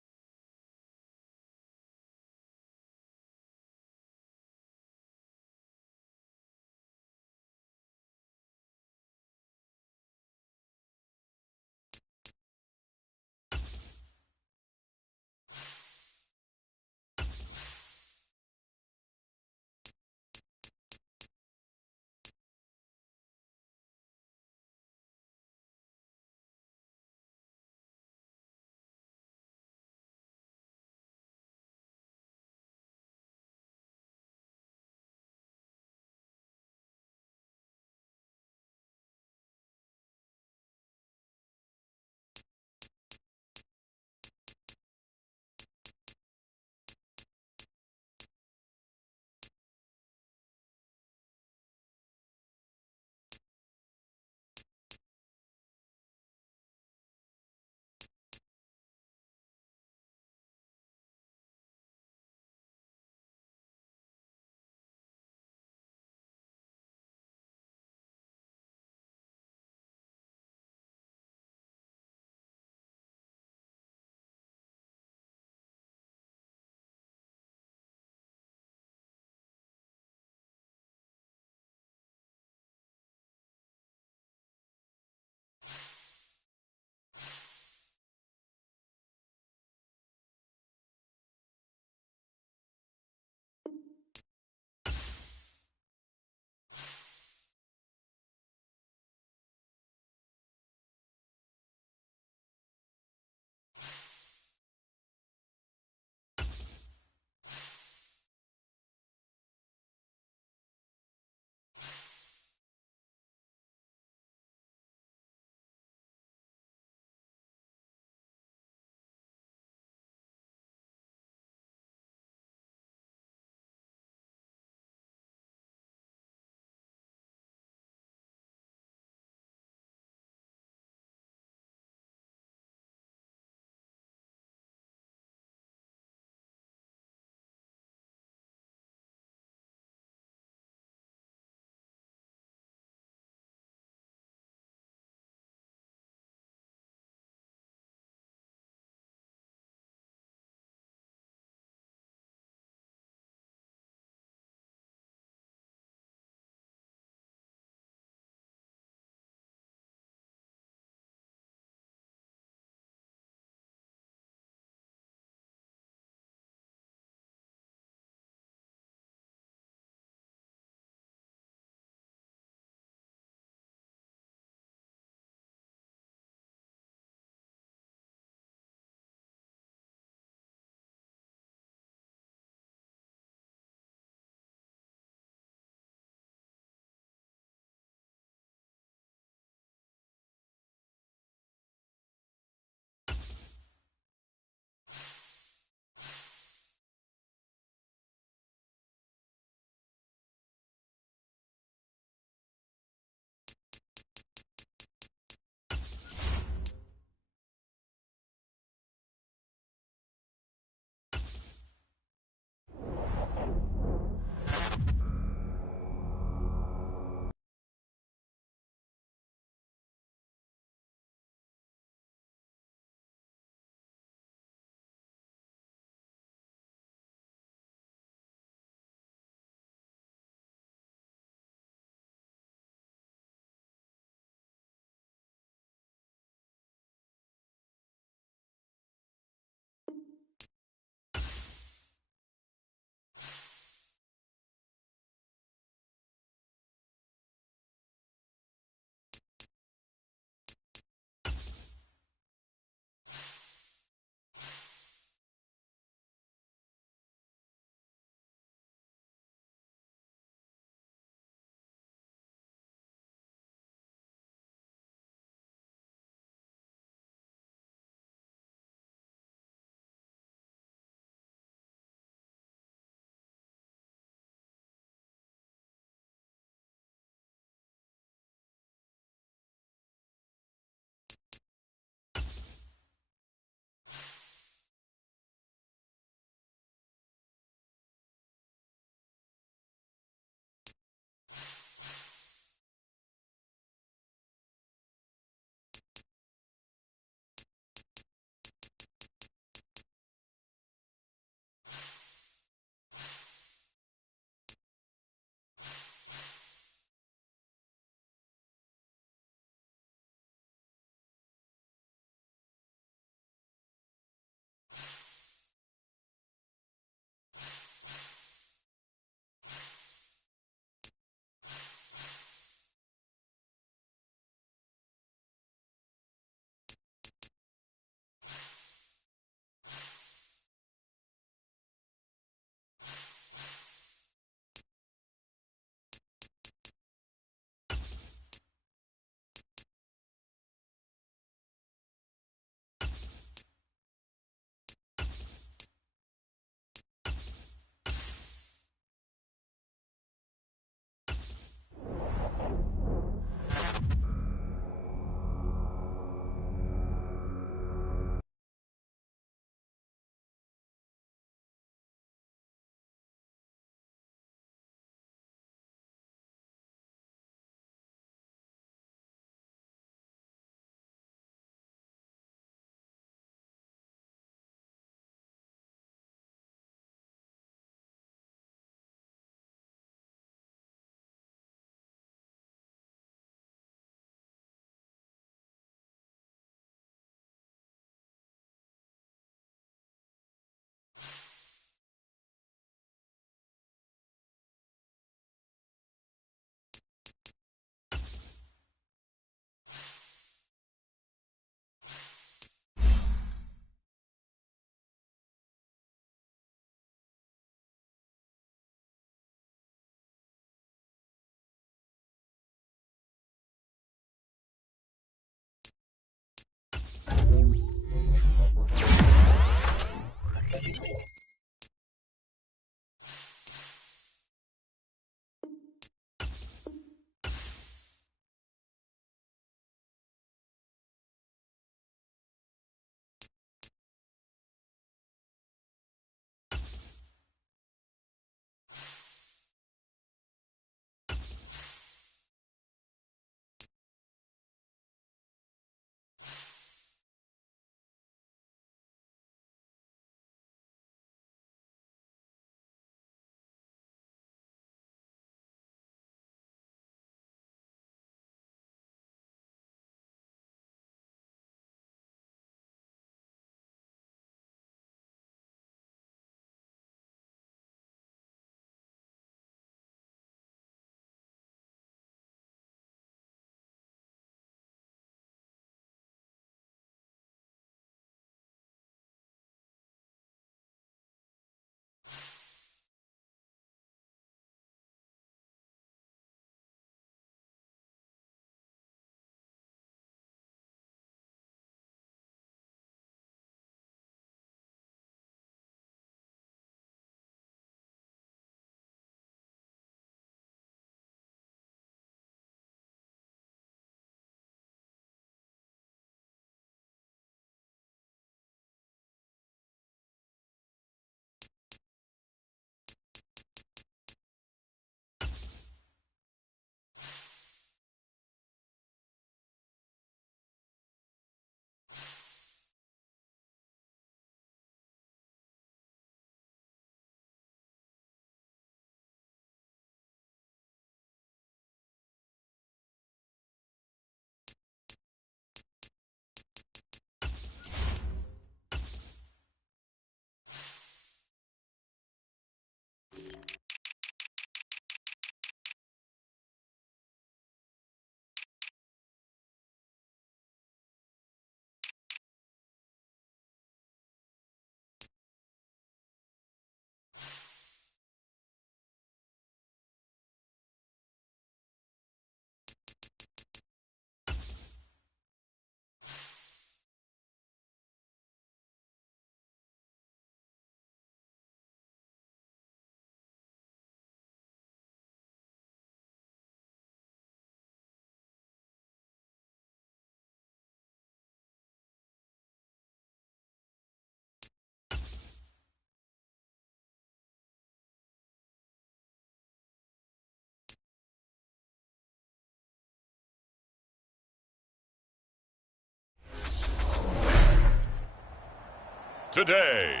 today.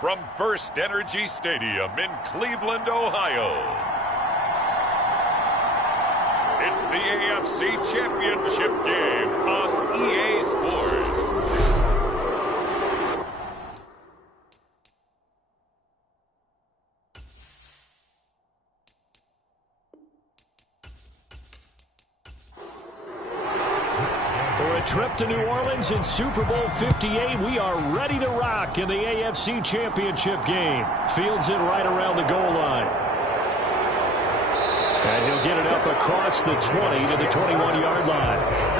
From First Energy Stadium in Cleveland, Ohio, it's the AFC Championship game on EA Sports. For a trip to New Orleans in Super Bowl 58, we are ready to rock in the AFC Championship game. Fields it right around the goal line. And he'll get it up across the 20 to the 21-yard line.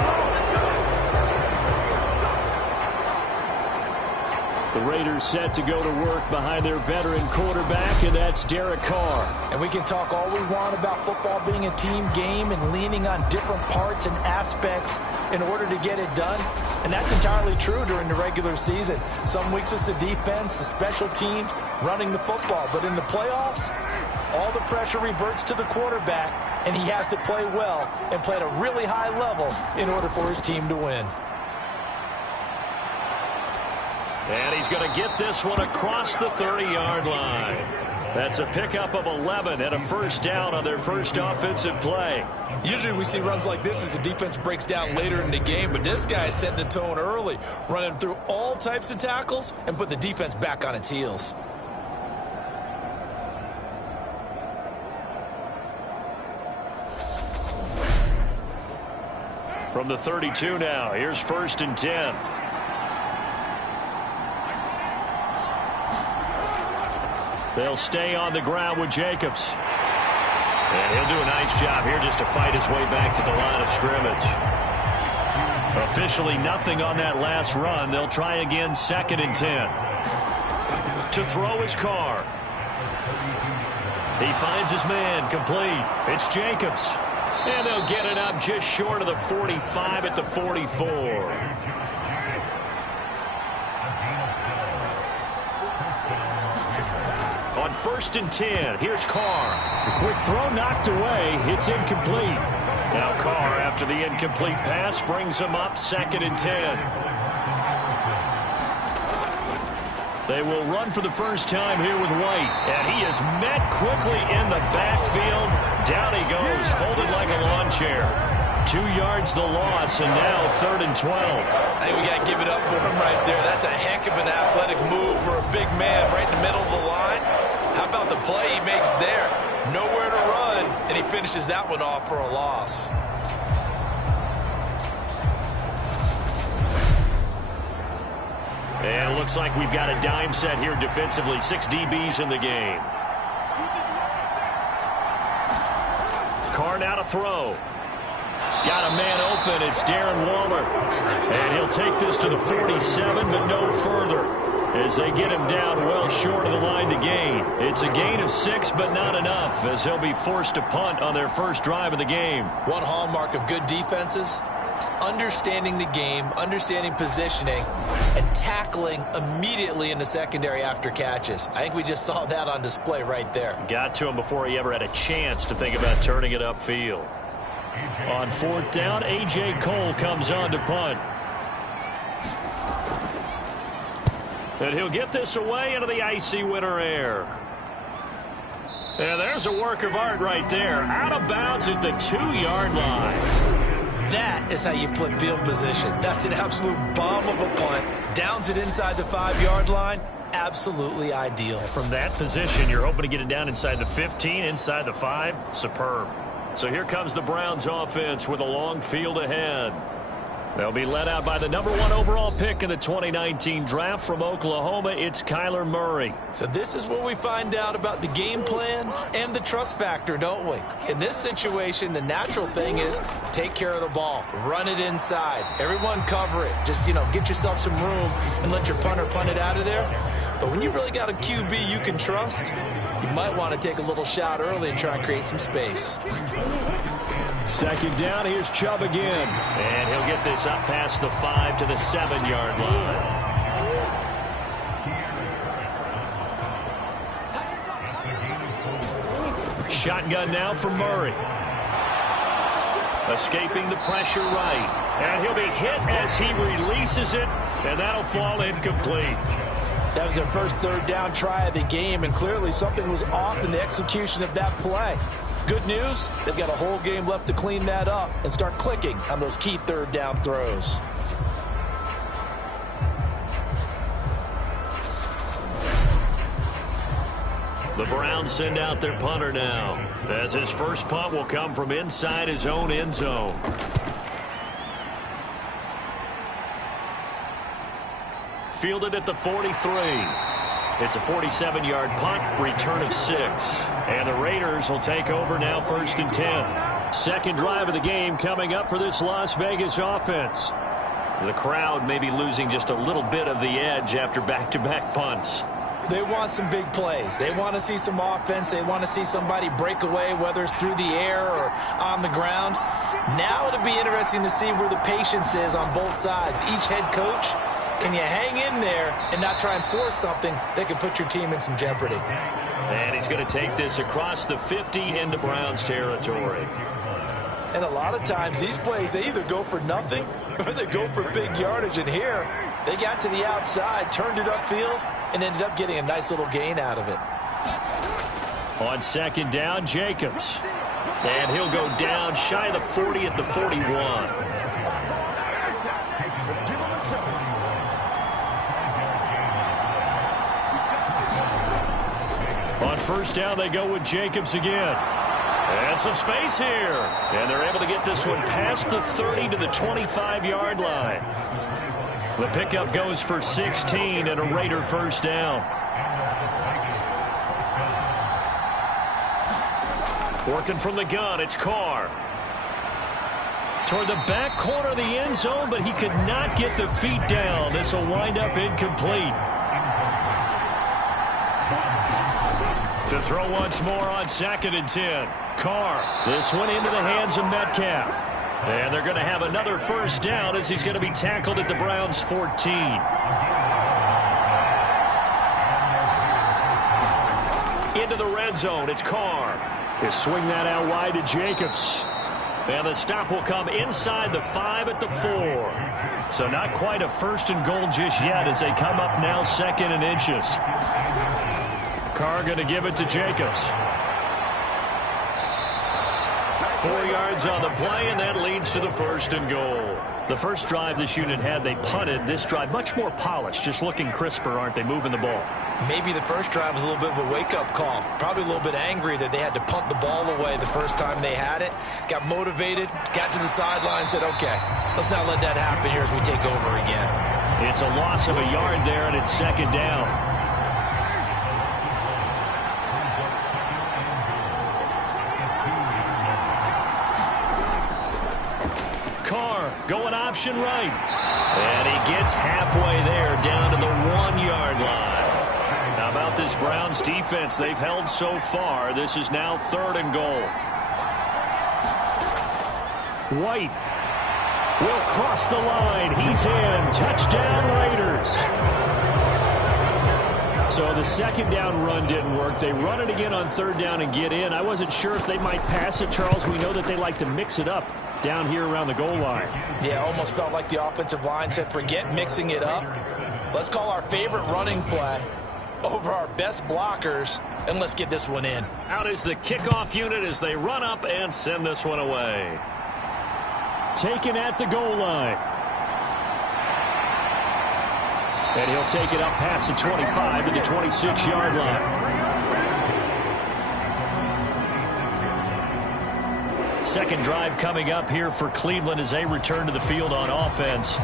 The Raiders set to go to work behind their veteran quarterback, and that's Derek Carr. And we can talk all we want about football being a team game and leaning on different parts and aspects in order to get it done. And that's entirely true during the regular season. Some weeks it's the defense, the special teams, running the football. But in the playoffs, all the pressure reverts to the quarterback, and he has to play well and play at a really high level in order for his team to win. And he's going to get this one across the 30-yard line. That's a pickup of 11 and a first down on their first offensive play. Usually we see runs like this as the defense breaks down later in the game, but this guy is setting the tone early, running through all types of tackles and putting the defense back on its heels. From the 32 now, here's 1st and 10. They'll stay on the ground with Jacobs. And he'll do a nice job here just to fight his way back to the line of scrimmage. Officially nothing on that last run. They'll try again, 2nd and 10. To throw his Carr. He finds his man, complete. It's Jacobs. And they'll get it up just short of the 45 at the 44. On 1st and 10, here's Carr. The quick throw knocked away. It's incomplete. Now Carr, after the incomplete pass, brings him up 2nd and 10. They will run for the first time here with White. And he is met quickly in the backfield. Down he goes, folded like a lawn chair. 2 yards the loss, and now 3rd and 12. I think we got to give it up for him right there. That's a heck of an athletic move for a big man right in the middle of the line. How about the play he makes there? Nowhere to run, and he finishes that one off for a loss. And it looks like we've got a dime set here defensively. 6 DBs in the game. Carr now to throw. Got a man open. It's Darren Waller. And he'll take this to the 47, but no further, as they get him down well short of the line to gain. It's a gain of 6, but not enough, as he'll be forced to punt on their first drive of the game. One hallmark of good defenses is understanding the game, understanding positioning, and tackling immediately in the secondary after catches. I think we just saw that on display right there. Got to him before he ever had a chance to think about turning it upfield. On 4th down, A.J. Cole comes on to punt. And he'll get this away into the icy winter air. And there's a work of art right there. Out of bounds at the 2-yard line. That is how you flip field position. That's an absolute bomb of a punt. Downs it inside the 5-yard line. Absolutely ideal. From that position, you're hoping to get it down inside the 15, inside the 5. Superb. So here comes the Browns offense with a long field ahead. They'll be led out by the #1 overall pick in the 2019 draft from Oklahoma. It's Kyler Murray. So this is where we find out about the game plan and the trust factor, don't we? In this situation, the natural thing is take care of the ball. Run it inside. Everyone cover it. Just, get yourself some room and let your punter punt it out of there. But when you really got a QB you can trust, you might want to take a little shot early and try and create some space. 2nd down, here's Chubb again. And he'll get this up past the 5 to the 7-yard line. Shotgun now for Murray. Escaping the pressure right. And he'll be hit as he releases it, and that'll fall incomplete. That was their first third down try of the game, and clearly something was off in the execution of that play. Good news, they've got a whole game left to clean that up and start clicking on those key third down throws. The Browns send out their punter now, as his first punt will come from inside his own end zone. Fielded at the 43. It's a 47-yard punt, return of 6. And the Raiders will take over now, 1st and 10. Second drive of the game coming up for this Las Vegas offense. The crowd may be losing just a little bit of the edge after back-to-back punts. They want some big plays. They want to see some offense. They want to see somebody break away, whether it's through the air or on the ground. Now it'll be interesting to see where the patience is on both sides. Each head coach, can you hang in there and not try and force something that could put your team in some jeopardy? And he's going to take this across the 50 into Browns territory. And a lot of times these plays, they either go for nothing or they go for big yardage. And here, they got to the outside, turned it upfield, and ended up getting a nice little gain out of it. On second down, Jacobs. And he'll go down shy of the 40 at the 41. On first down, they go with Jacobs again. And some space here. And they're able to get this one past the 30 to the 25-yard line. The pickup goes for 16 and a Raider first down. Working from the gun, it's Carr. Toward the back corner of the end zone, but he could not get the feet down. This will wind up incomplete. To throw once more on 2nd and 10. Carr. This one into the hands of Metcalf. And they're going to have another first down as he's going to be tackled at the Browns' 14. Into the red zone, it's Carr. He'll swing that out wide to Jacobs. And the stop will come inside the 5 at the 4. So not quite a first and goal just yet as they come up now 2nd and inches. Carr going to give it to Jacobs. 4 yards on the play, and that leads to the 1st and goal. The first drive this unit had, they punted. This drive, much more polished, just looking crisper, aren't they, moving the ball? Maybe the first drive was a little bit of a wake-up call. Probably a little bit angry that they had to punt the ball away the first time they had it. Got motivated, got to the sideline, said, okay, let's not let that happen here as we take over again. It's a loss of a yard there, and it's 2nd down. Going option right. And he gets halfway there down to the 1-yard line. How about this Browns defense? They've held so far. This is now 3rd and goal. White will cross the line. He's in. Touchdown Raiders. So the 2nd down run didn't work. They run it again on 3rd down and get in. I wasn't sure if they might pass it, Charles. We know that they like to mix it up down here around the goal line. Yeah, almost felt like the offensive line said, forget mixing it up. Let's call our favorite running play over our best blockers, and let's get this one in. Out is the kickoff unit as they run up and send this one away. Taken at the goal line. And he'll take it up past the 25 to the 26-yard line. Second drive coming up here for Cleveland as they return to the field on offense.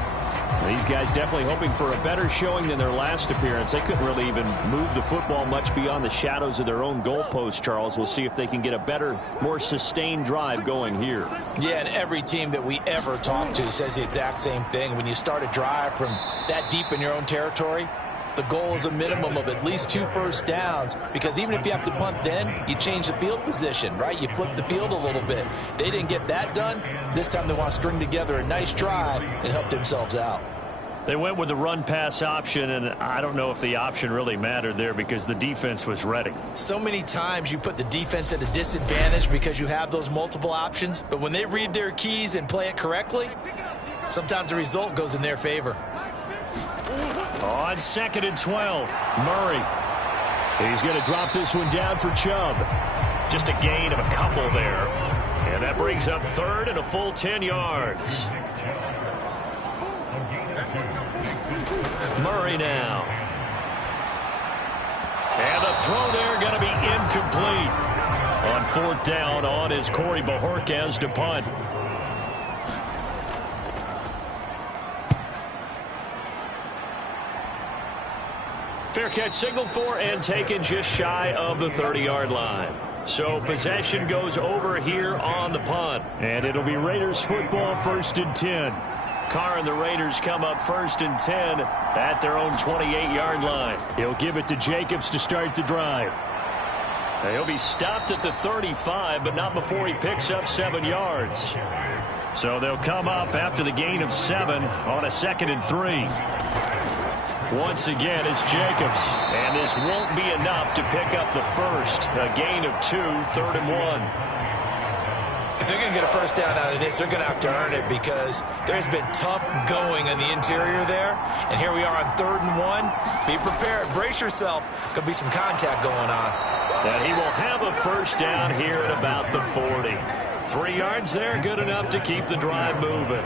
These guys definitely hoping for a better showing than their last appearance. They couldn't really even move the football much beyond the shadows of their own goalpost, Charles. We'll see if they can get a better, more sustained drive going here. Yeah, and every team that we ever talk to says the exact same thing. When you start a drive from that deep in your own territory, the goal is a minimum of at least 2 first downs, because even if you have to punt then, you change the field position, right? You flip the field a little bit. They didn't get that done. This time they want to string together a nice drive and help themselves out. They went with the run-pass option, and I don't know if the option really mattered there because the defense was ready. So many times you put the defense at a disadvantage because you have those multiple options, but when they read their keys and play it correctly, sometimes the result goes in their favor. On 2nd and 12, Murray. He's going to drop this one down for Chubb. Just a gain of a couple there. And that brings up 3rd and a full 10 yards. Murray now. And the throw there going to be incomplete. On 4th down, on is Corey Bojorquez to punt. Fair catch signaled for and taken just shy of the 30-yard line. So possession goes over here on the punt. And it'll be Raiders football, 1st and 10. Carr and the Raiders come up 1st and 10 at their own 28-yard line. He'll give it to Jacobs to start the drive. He'll be stopped at the 35, but not before he picks up 7 yards. So they'll come up after the gain of 7 on a 2nd and 3. Once again, it's Jacobs, and this won't be enough to pick up the first. A gain of 2, 3rd and 1. If they're going to get a first down out of this, they're going to have to earn it because there's been tough going on the interior there. And here we are on 3rd and 1. Be prepared. Brace yourself. Could be some contact going on. And he will have a first down here at about the 40. 3 yards there, good enough to keep the drive moving.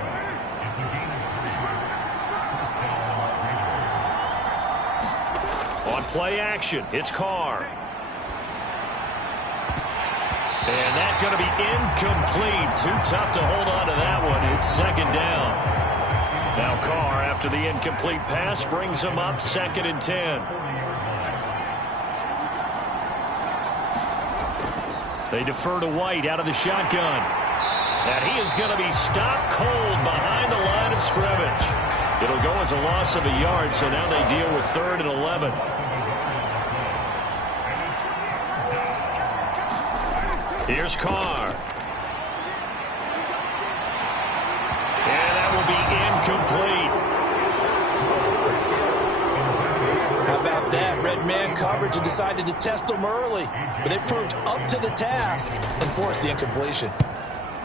On play action, it's Carr. And that's going to be incomplete. Too tough to hold on to that one. It's 2nd down. Now Carr, after the incomplete pass, brings him up 2nd and 10. They defer to White out of the shotgun. And he is going to be stopped cold behind the line of scrimmage. It'll go as a loss of a yard, so now they deal with 3rd and 11. Here's Carr. And that will be incomplete. How about that? Red man coverage and decided to test them early. But it proved up to the task and forced the incompletion.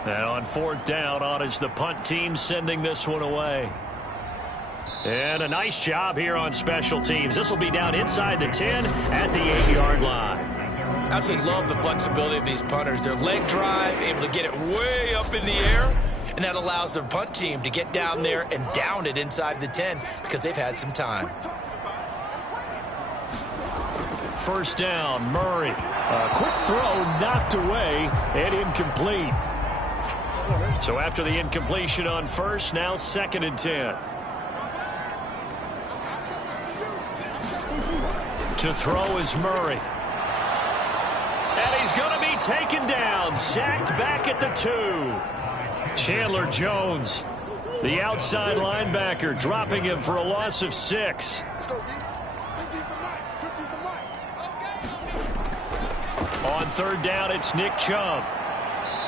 And on 4th down, on is the punt team sending this one away. And a nice job here on special teams. This will be down inside the 10 at the 8-yard line. Absolutely love the flexibility of these punters. Their leg drive, able to get it way up in the air, and that allows their punt team to get down there and down it inside the 10 because they've had some time. 1st down, Murray. A quick throw knocked away and incomplete. So after the incompletion on 1st, now 2nd and 10. To throw is Murray. And he's going to be taken down, sacked back at the 2. Chandler Jones, the outside linebacker, dropping him for a loss of 6. On 3rd down, it's Nick Chubb.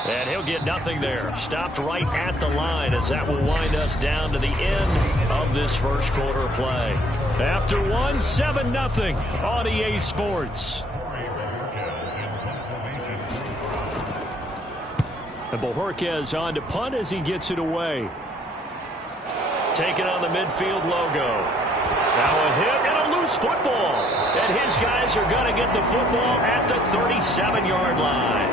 And he'll get nothing there. Stopped right at the line as that will wind us down to the end of this first quarter play. After 1, 7-0 on EA Sports. And Bojorquez on to punt as he gets it away. Taking on the midfield logo. Now a hit and a loose football. And his guys are going to get the football at the 37-yard line.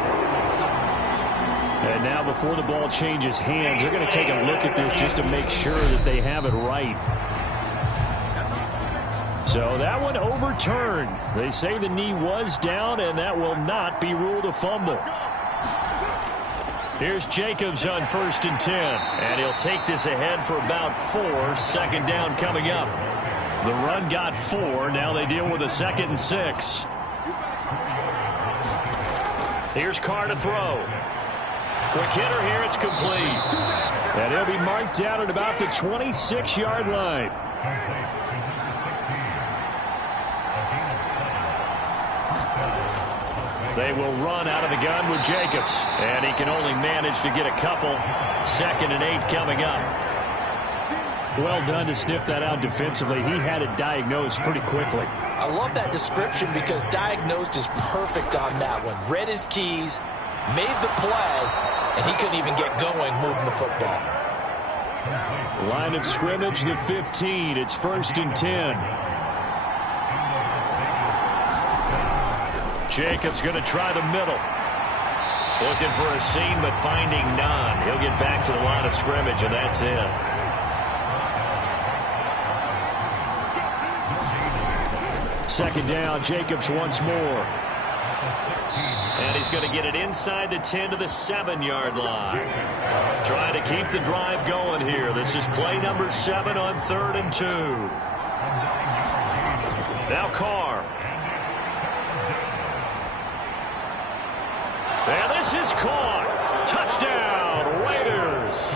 And now before the ball changes hands, they're going to take a look at this just to make sure that they have it right. So that one overturned. They say the knee was down, and that will not be ruled a fumble. Here's Jacobs on 1st and 10. And he'll take this ahead for about 4. 2nd down coming up. The run got 4. Now they deal with a 2nd and 6. Here's Carr to throw. Quick hitter here. It's complete. And he'll be marked down at about the 26-yard line. They will run out of the gun with Jacobs. And he can only manage to get a couple. 2nd and 8 coming up. Well done to sniff that out defensively. He had it diagnosed pretty quickly. I love that description because diagnosed is perfect on that one. Read his keys, made the play, and he couldn't even get going moving the football. Line of scrimmage, the 15. It's 1st and 10. Jacobs going to try the middle. Looking for a seam, but finding none. He'll get back to the line of scrimmage, and that's it. Second down, Jacobs once more. And he's going to get it inside the 10 to the 7-yard line. Trying to keep the drive going here. This is play number 7 on 3rd and 2. Now Carr. And this is caught. Touchdown, Raiders.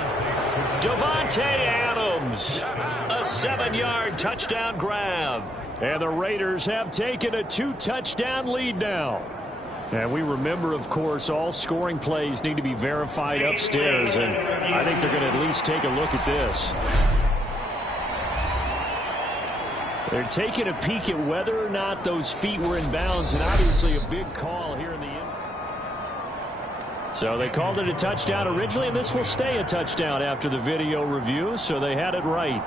Davante Adams. A 7-yard touchdown grab. And the Raiders have taken a 2-touchdown lead now. And we remember, of course, all scoring plays need to be verified upstairs. And I think they're going to at least take a look at this. They're taking a peek at whether or not those feet were in bounds. And obviously a big call here in the end. So they called it a touchdown originally, and this will stay a touchdown after the video review. So they had it right.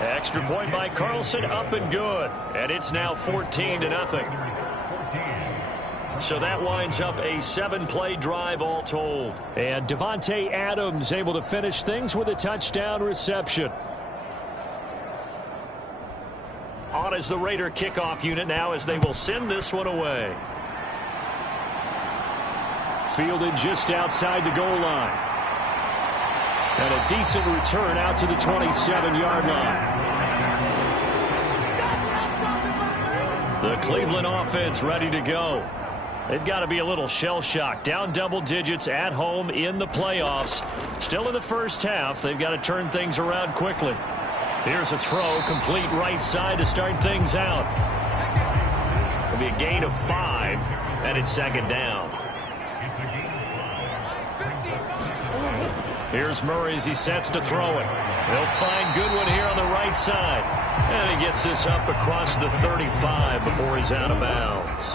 Extra point by Carlson, up and good. And it's now 14-0. So that winds up a 7-play drive all told. And Davante Adams able to finish things with a touchdown reception. On is the Raider kickoff unit now as they will send this one away. Fielded just outside the goal line. And a decent return out to the 27-yard line. The Cleveland offense ready to go. They've got to be a little shell-shocked. Down double digits at home in the playoffs. Still in the first half. They've got to turn things around quickly. Here's a throw, complete right side to start things out. It'll be a gain of 5, and it's 2nd down. Here's Murray as he sets to throw it. He'll find Goodwin here on the right side. And he gets this up across the 35 before he's out of bounds.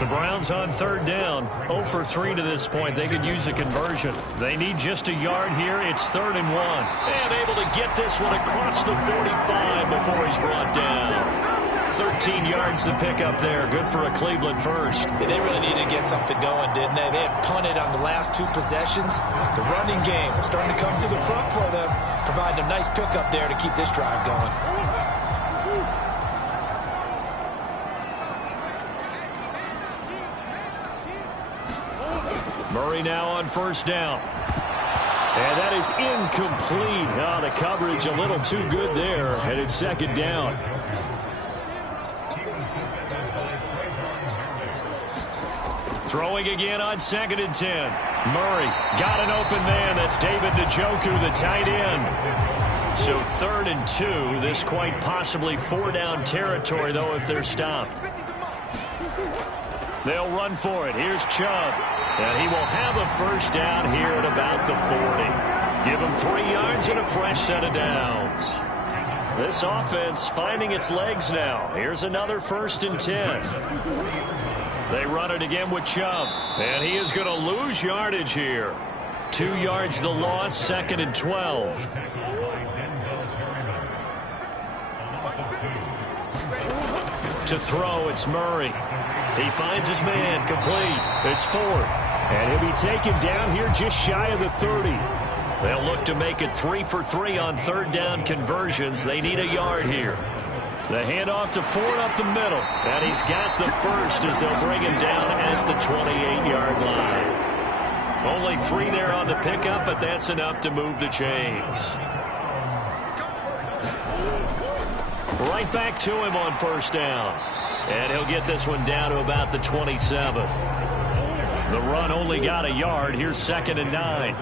The Browns on 3rd down, 0 for 3 to this point. They could use a conversion. They need just a yard here. It's 3rd and 1. And able to get this one across the 45 before he's brought down. 13 yards to pick up there. Good for a Cleveland first. Yeah, they really needed to get something going, didn't they? They had punted on the last 2 possessions. The running game was starting to come to the front for them, providing a nice pickup there to keep this drive going. Murray now on 1st down. And that is incomplete. Oh, the coverage a little too good there. And it's 2nd down. Throwing again on 2nd and 10. Murray got an open man. That's David Njoku, the tight end. So 3rd and 2. This quite possibly 4-down territory, though, if they're stopped. They'll run for it. Here's Chubb. And he will have a 1st down here at about the 40. Give him 3 yards and a fresh set of downs. This offense finding its legs now. Here's another 1st and 10. They run it again with Chubb. And he is going to lose yardage here. 2 yards the loss, 2nd and 12. To throw, it's Murray. He finds his man, complete. It's Ford. And he'll be taken down here just shy of the 30. They'll look to make it 3 for 3 on 3rd down conversions. They need a yard here. The handoff to Ford up the middle. And he's got the first as they'll bring him down at the 28-yard line. Only 3 there on the pickup, but that's enough to move the chains. Right back to him on 1st down. And he'll get this one down to about the 27. The run only got a yard. Here's 2nd and 9.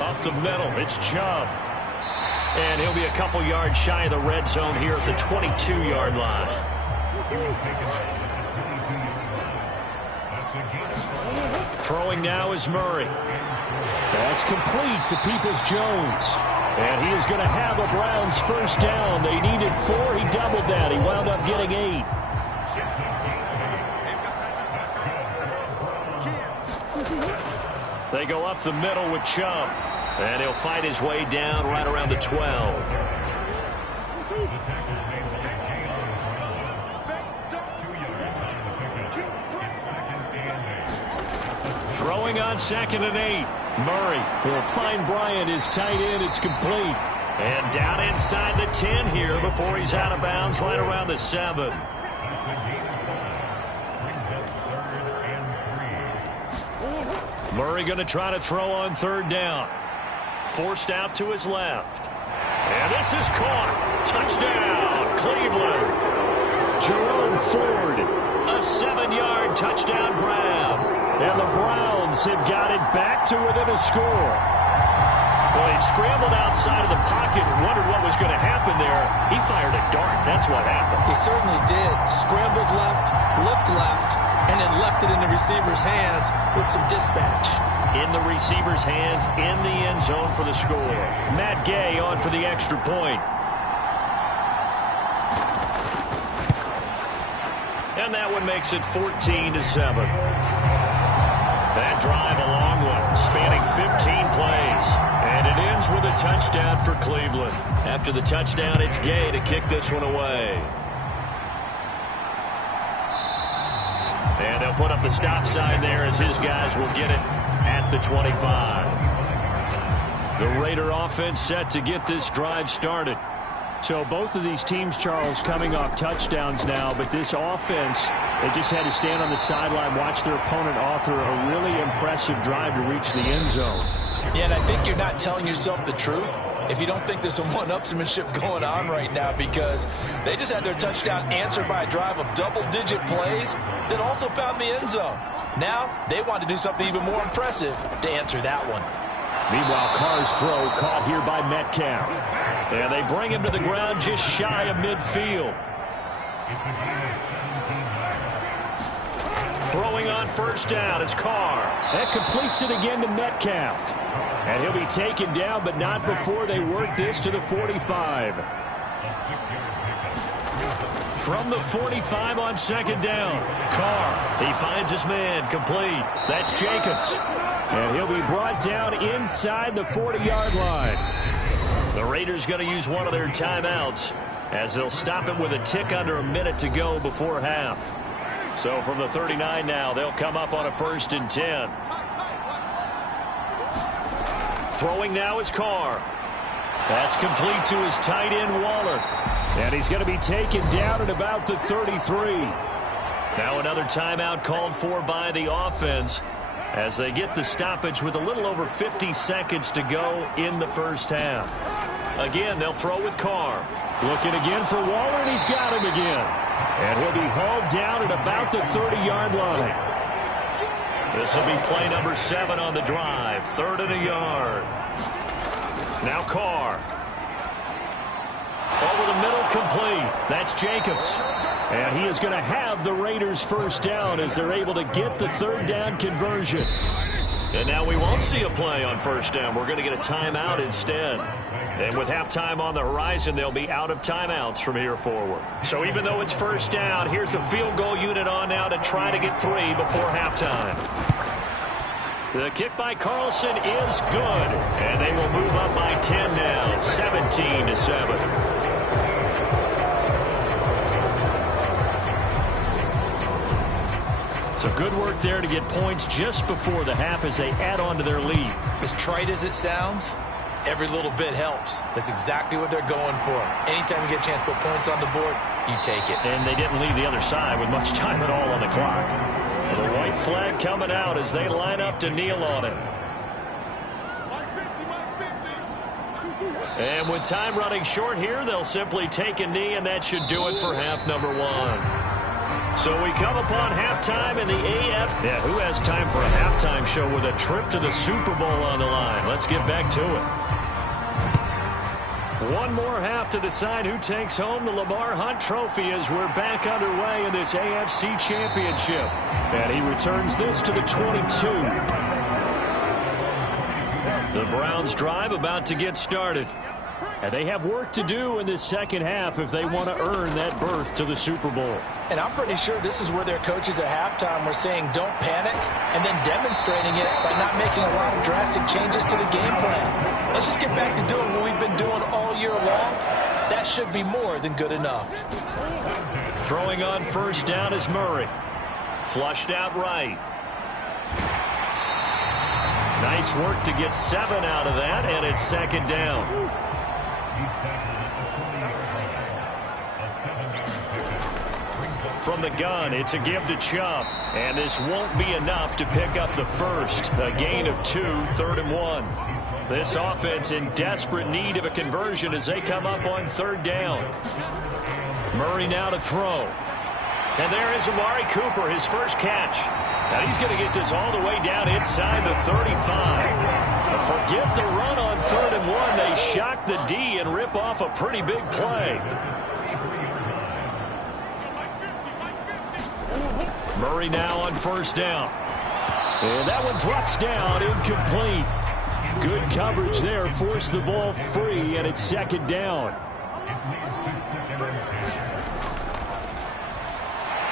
Up the middle, it's Chubb. And he'll be a couple yards shy of the red zone here at the 22-yard line. Throwing now is Murray. That's complete to Peoples-Jones. And he is going to have a Browns first down. They needed 4. He doubled that. He wound up getting 8. They go up the middle with Chubb. And he'll fight his way down right around the 12. Throwing on 2nd and 8. Murray will find Bryant, his tight end. It's complete. And down inside the 10 here before he's out of bounds right around the 7. Murray going to try to throw on 3rd down. Forced out to his left. And this is caught. Touchdown, Cleveland. Jerome Ford. A 7-yard touchdown grab. And the Browns have got it back to within a score. Well, he scrambled outside of the pocket and wondered what was going to happen there. He fired a dart. That's what happened. He certainly did. Scrambled left, looked left, and then left it in the receiver's hands with some dispatch. In the receiver's hands, in the end zone for the score. Matt Gay on for the extra point. And that one makes it 14-7. That drive a long one, spanning 15 plays. And it ends with a touchdown for Cleveland. After the touchdown, it's Gay to kick this one away. And they'll put up the stop sign there as his guys will get it at the 25. The Raider offense set to get this drive started. So both of these teams, Charles, coming off touchdowns now, but this offense, they just had to stand on the sideline, watch their opponent author a really impressive drive to reach the end zone. Yeah, and I think you're not telling yourself the truth if you don't think there's some one-upsmanship going on right now, because they just had their touchdown answered by a drive of double-digit plays that also found the end zone. Now, they want to do something even more impressive to answer that one. Meanwhile, Carr's throw caught here by Metcalf. And they bring him to the ground just shy of midfield. Throwing on 1st down is Carr. That completes it again to Metcalf. And he'll be taken down, but not before they work this to the 45. From the 45 on 2nd down. Carr, he finds his man, complete. That's Jacobs. And he'll be brought down inside the 40-yard line. The Raiders going to use one of their timeouts as they'll stop it with a tick under a minute to go before half. So from the 39 now, they'll come up on a 1st and 10. Throwing now is Carr. That's complete to his tight end, Waller. And he's going to be taken down at about the 33. Now another timeout called for by the offense as they get the stoppage with a little over 50 seconds to go in the 1st half. Again, they'll throw with Carr. Looking again for Waller, and he's got him again. And he'll be hauled down at about the 30-yard line. This will be play number 7 on the drive. 3rd and a yard. Now Carr. Over the middle, complete. That's Jacobs. And he is going to have the Raiders first down as they're able to get the 3rd down conversion. And now we won't see a play on 1st down. We're going to get a timeout instead. And with halftime on the horizon, they'll be out of timeouts from here forward. So even though it's 1st down, here's the field goal unit on now to try to get 3 before halftime. The kick by Carlson is good. And they will move up by 10 now, 17-7. So good work there to get points just before the half as they add on to their lead. As trite as it sounds, every little bit helps. That's exactly what they're going for. Anytime you get a chance to put points on the board, you take it. And they didn't leave the other side with much time at all on the clock. And the white flag coming out as they line up to kneel on it. And with time running short here, they'll simply take a knee, and that should do it for half number 1. So we come upon halftime in the AF. Yeah, who has time for a halftime show with a trip to the Super Bowl on the line? Let's get back to it. One more half to decide who takes home the Lamar Hunt Trophy as we're back underway in this AFC Championship. And he returns this to the 22. The Browns drive about to get started. And they have work to do in this second half if they want to earn that berth to the Super Bowl. And I'm pretty sure this is where their coaches at halftime were saying don't panic and then demonstrating it by not making a lot of drastic changes to the game plan. Let's just get back to doing what we've been doing all year long. That should be more than good enough. Throwing on first down is Murray. Flushed out right. Nice work to get 7 out of that, and it's second down. From the gun, it's a give to Chubb. And this won't be enough to pick up the first. A gain of 2, 3rd and 1. This offense in desperate need of a conversion as they come up on 3rd down. Murray now to throw. And there is Amari Cooper, his first catch. Now he's going to get this all the way down inside the 35. Forget the run on 3rd and 1. They shock the D and rip off a pretty big play. Murray now on first down. And that one drops down, incomplete. Good coverage there, forced the ball free, and it's second down.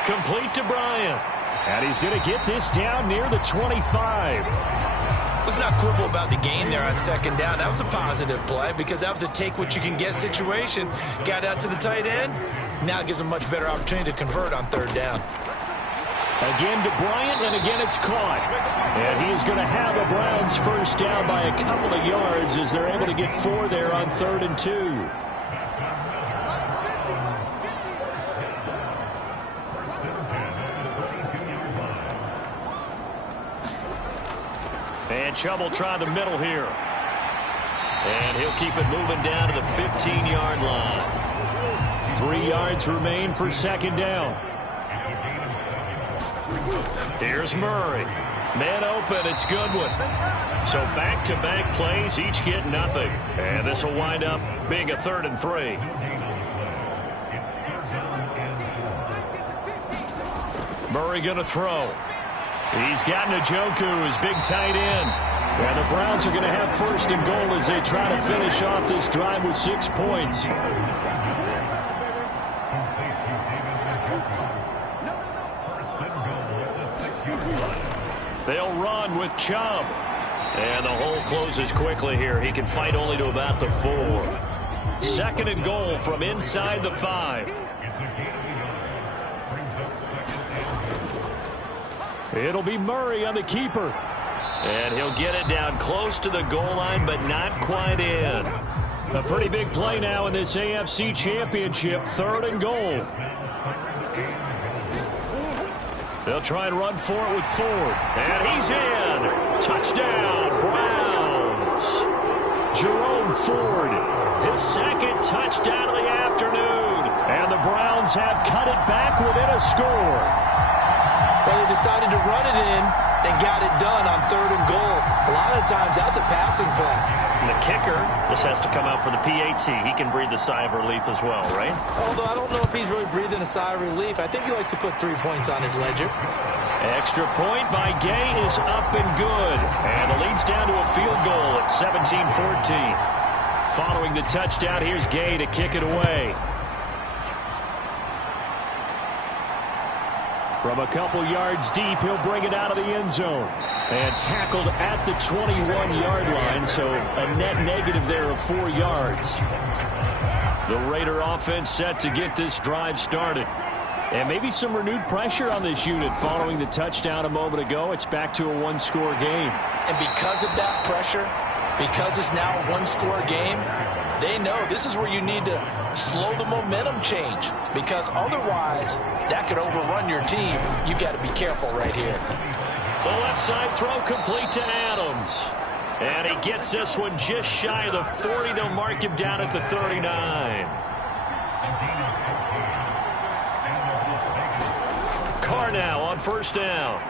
Complete to Bryant. And he's going to get this down near the 25. Let's not quibble about the gain there on second down. That was a positive play because that was a take-what-you-can-get situation. Got out to the tight end. Now it gives them a much better opportunity to convert on 3rd down. Again to Bryant, and again it's caught. And he is going to have the Browns first down by a couple of yards as they're able to get 4 there on 3rd and 2. And Chubb will try the middle here. And he'll keep it moving down to the 15-yard line. 3 yards remain for second down. Here's Murray. Man open, it's Goodwin. So back-to-back plays, each get nothing. And this will wind up being a 3rd and 3. Murray going to throw. He's got Njoku, his big tight end. And the Browns are going to have first and goal as they try to finish off this drive with 6 points. They'll run with Chubb. And the hole closes quickly here. He can fight only to about the 4. 2nd and goal from inside the 5. It'll be Murray on the keeper. And he'll get it down close to the goal line, but not quite in. A pretty big play now in this AFC Championship. 3rd and goal. They'll try and run for it with Ford. And he's in. Touchdown, Browns. Jerome Ford, his 2nd touchdown of the afternoon. And the Browns have cut it back within a score. Well, they decided to run it in and got it done on 3rd and goal. A lot of times, that's a passing play. And the kicker just has to come out for the PAT. He can breathe the sigh of relief as well, right? Although I don't know if he's really breathing a sigh of relief. I think he likes to put 3 points on his ledger. Extra point by Gay is up and good. And the lead's down to a field goal at 17-14. Following the touchdown, here's Gay to kick it away. From a couple yards deep, he'll bring it out of the end zone. And tackled at the 21-yard line, so a net negative there of 4 yards. The Raider offense set to get this drive started. And maybe some renewed pressure on this unit following the touchdown a moment ago. It's back to a 1-score game. And because of that pressure, because it's now a 1-score game, they know this is where you need to slow the momentum change, because otherwise that could overrun your team. You've got to be careful right here. The left side throw complete to Adams. And he gets this one just shy of the 40. They'll mark him down at the 39. Carr now on first down.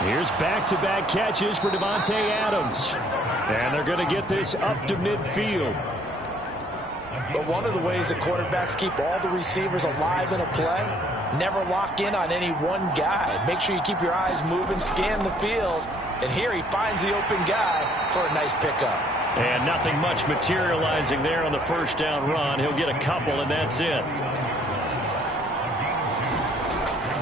Here's back-to-back catches for Davante Adams. And they're going to get this up to midfield. But one of the ways that quarterbacks keep all the receivers alive in a play, never lock in on any one guy. Make sure you keep your eyes moving, scan the field. And here he finds the open guy for a nice pickup. And nothing much materializing there on the first down run. He'll get a couple, and that's it.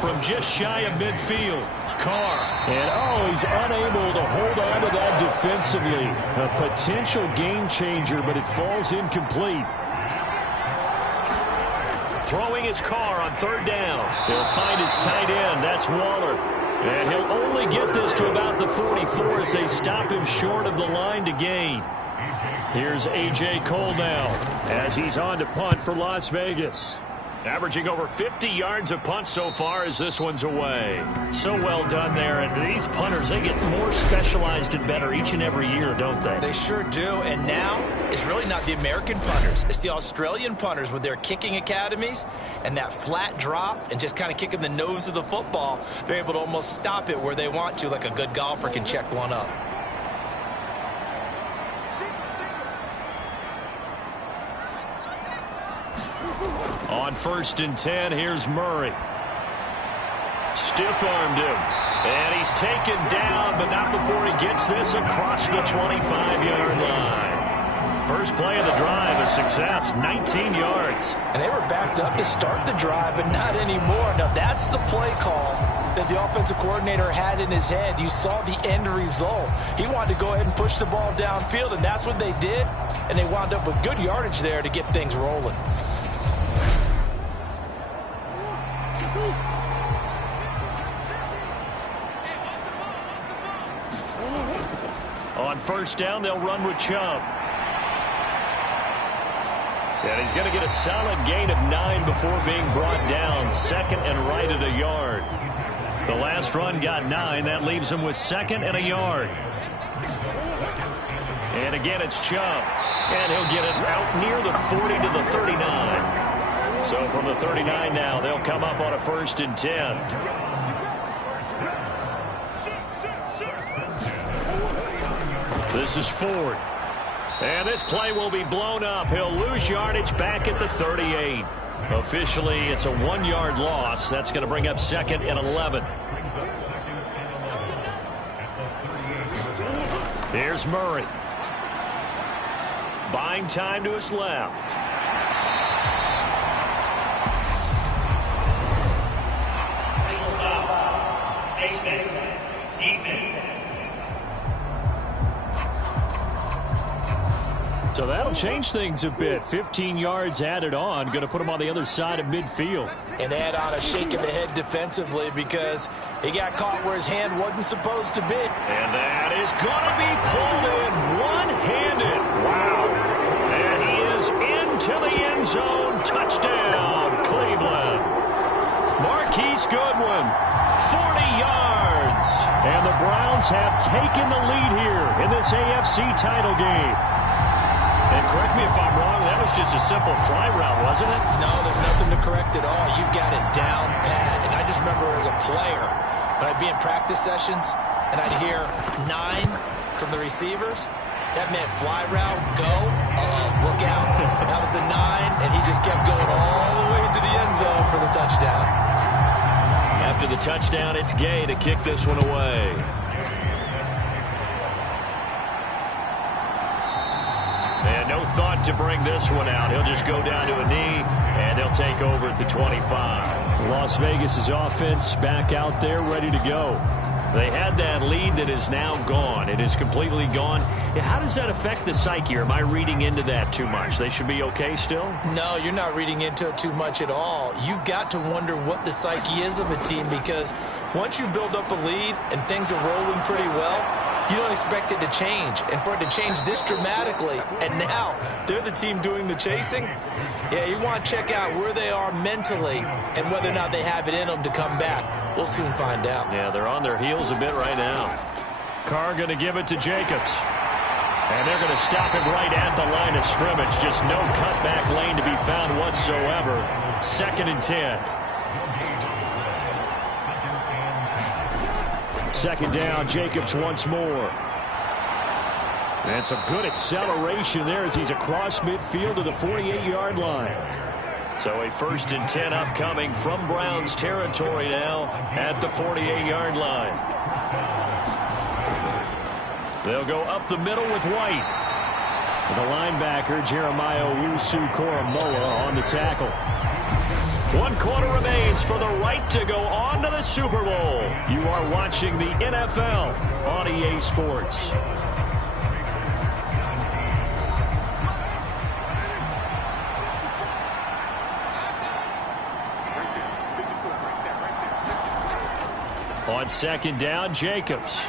From just shy of midfield, Carr. And, he's unable to hold on to that defensively. A potential game changer, but it falls incomplete. Throwing his Carr on third down. He'll find his tight end. That's Waller. And he'll only get this to about the 44 as they stop him short of the line to gain. Here's A.J. Cole now as he's on to punt for Las Vegas. Averaging over 50 yards a punt so far as this one's away. So well done there. And these punters, they get more specialized and better each and every year, don't they? They sure do. And now it's really not the American punters. It's the Australian punters with their kicking academies and that flat drop and just kind of kicking the nose of the football. They're able to almost stop it where they want to, like a good golfer can check one up. On 1st and 10, here's Murray. Stiff-armed him. And he's taken down, but not before he gets this across the 25-yard line. First play of the drive, a success, 19 yards. And they were backed up to start the drive, but not anymore. Now, that's the play call that the offensive coordinator had in his head. You saw the end result. He wanted to go ahead and push the ball downfield, and that's what they did. And they wound up with good yardage there to get things rolling. On 1st down, they'll run with Chubb. And he's going to get a solid gain of 9 before being brought down. Second and right at a yard. The last run got 9. That leaves him with 2nd and a yard. And again, it's Chubb. And he'll get it out near the 40 to the 39. So from the 39 now, they'll come up on a 1st and 10. This is Ford. And this play will be blown up. He'll lose yardage back at the 38. Officially, it's a 1-yard loss. That's going to bring up 2nd and 11. Here's Murray. Buying time to his left. So that'll change things a bit. 15 yards added on. Going to put him on the other side of midfield. And add on a shake of the head defensively because he got caught where his hand wasn't supposed to be. And that is going to be pulled in one-handed. Wow. And he is into the end zone. Touchdown, Cleveland. Marquise Goodwin, 40 yards. And the Browns have taken the lead here in this AFC title game. And correct me if I'm wrong, that was just a simple fly route, wasn't it? No, there's nothing to correct at all. You've got it down pat. And I just remember as a player, when I'd be in practice sessions and I'd hear 9 from the receivers, that meant fly route, go, look out. That was the 9, and he just kept going all the way into the end zone for the touchdown. After the touchdown, it's Gay to kick this one away. And no thought to bring this one out. He'll just go down to a knee, and they'll take over at the 25. Las Vegas' offense back out there ready to go. They had that lead that is now gone. It is completely gone. How does that affect the psyche? Or am I reading into that too much? They should be okay still? No, you're not reading into it too much at all. You've got to wonder what the psyche is of a team because once you build up a lead and things are rolling pretty well, you don't expect it to change. And for it to change this dramatically, and now they're the team doing the chasing, yeah, you want to check out where they are mentally and whether or not they have it in them to come back. We'll soon find out. Yeah, they're on their heels a bit right now. Carr going to give it to Jacobs. And they're going to stop him right at the line of scrimmage. Just no cutback lane to be found whatsoever. 2nd and 10. 2nd down, Jacobs once more. And some good acceleration there as he's across midfield to the 48-yard line. So a 1st and 10 upcoming from Browns territory now at the 48-yard line. They'll go up the middle with White. The linebacker, Jeremiah Owusu-Koramoah, on the tackle. 1 quarter remains for the right to go on to the Super Bowl. You are watching the NFL on EA Sports. On 2nd down, Jacobs.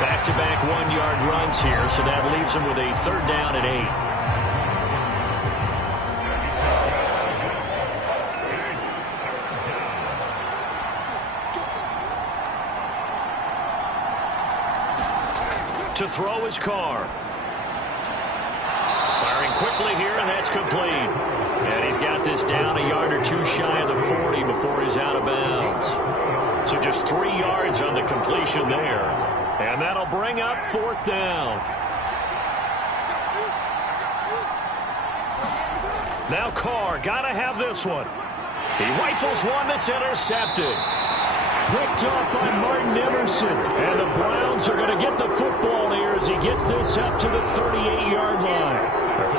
Back-to-back 1-yard runs here, so that leaves him with a 3rd down and 8. To throw his Carr. Firing quickly here, and that's complete. And he's got this down a yard or 2 shy of the 40 before he's out of bounds. So just 3 yards on the completion there. And that'll bring up 4th down. Now Carr, gotta have this one. He rifles one that's intercepted. Picked off by Martin Emerson. And the Browns are going to get the football here as he gets this up to the 38-yard line.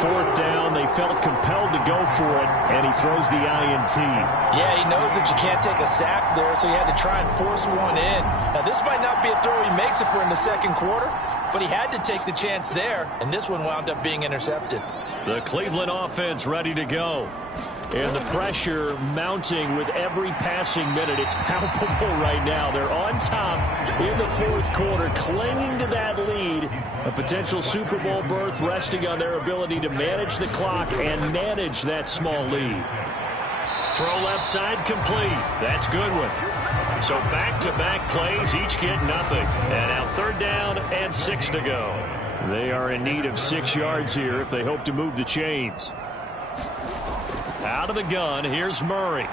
4th down, they felt compelled to go for it, and he throws the INT. Yeah, he knows that you can't take a sack there, so he had to try and force one in. Now, this might not be a throw he makes if we're in the 2nd quarter, but he had to take the chance there, and this one wound up being intercepted. The Cleveland offense ready to go. And the pressure mounting with every passing minute. It's palpable right now. They're on top in the 4th quarter, clinging to that lead. A potential Super Bowl berth resting on their ability to manage the clock and manage that small lead. Throw left side complete. That's good one. So back-to-back plays, each get nothing. And now 3rd down and 6 to go. They are in need of 6 yards here if they hope to move the chains. Out of the gun, here's Murray.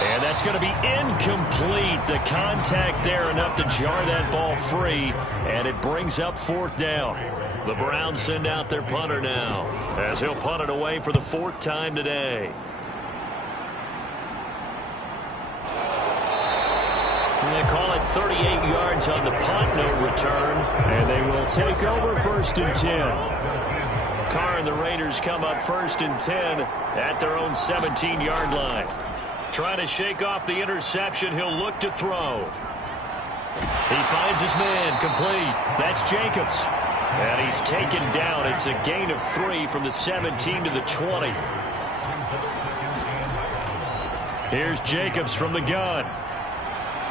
And that's going to be incomplete. The contact there enough to jar that ball free, and it brings up 4th down. The Browns send out their punter now, as he'll punt it away for the 4th time today. And they call it 38 yards on the punt, no return. And they will take over 1st and 10. Carr and the Raiders come up 1st and 10 at their own 17-yard line. Trying to shake off the interception, he'll look to throw. He finds his man, complete. That's Jacobs. And he's taken down. It's a gain of 3 from the 17 to the 20. Here's Jacobs from the gun.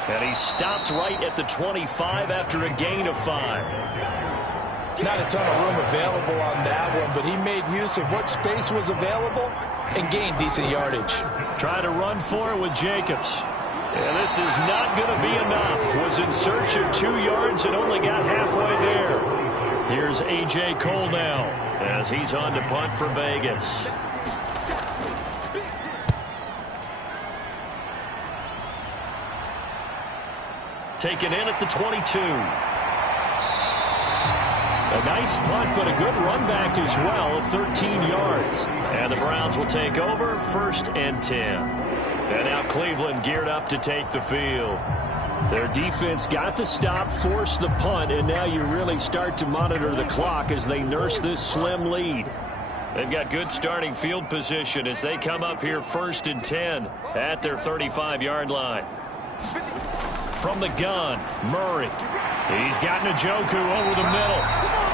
And he stopped right at the 25 after a gain of 5. Not a ton of room available on that one, but he made use of what space was available and gained decent yardage. Try to run for it with Jacobs. And this is not going to be enough. Was in search of 2 yards and only got halfway there. Here's A.J. Cole now as he's on to punt for Vegas. Taken in at the 22. A nice punt, but a good run back as well of 13 yards. And the Browns will take over 1st and 10. And now Cleveland geared up to take the field. Their defense got the stop, forced the punt, and now you really start to monitor the clock as they nurse this slim lead. They've got good starting field position as they come up here 1st and 10 at their 35-yard line. From the gun, Murray. He's got Njoku over the middle.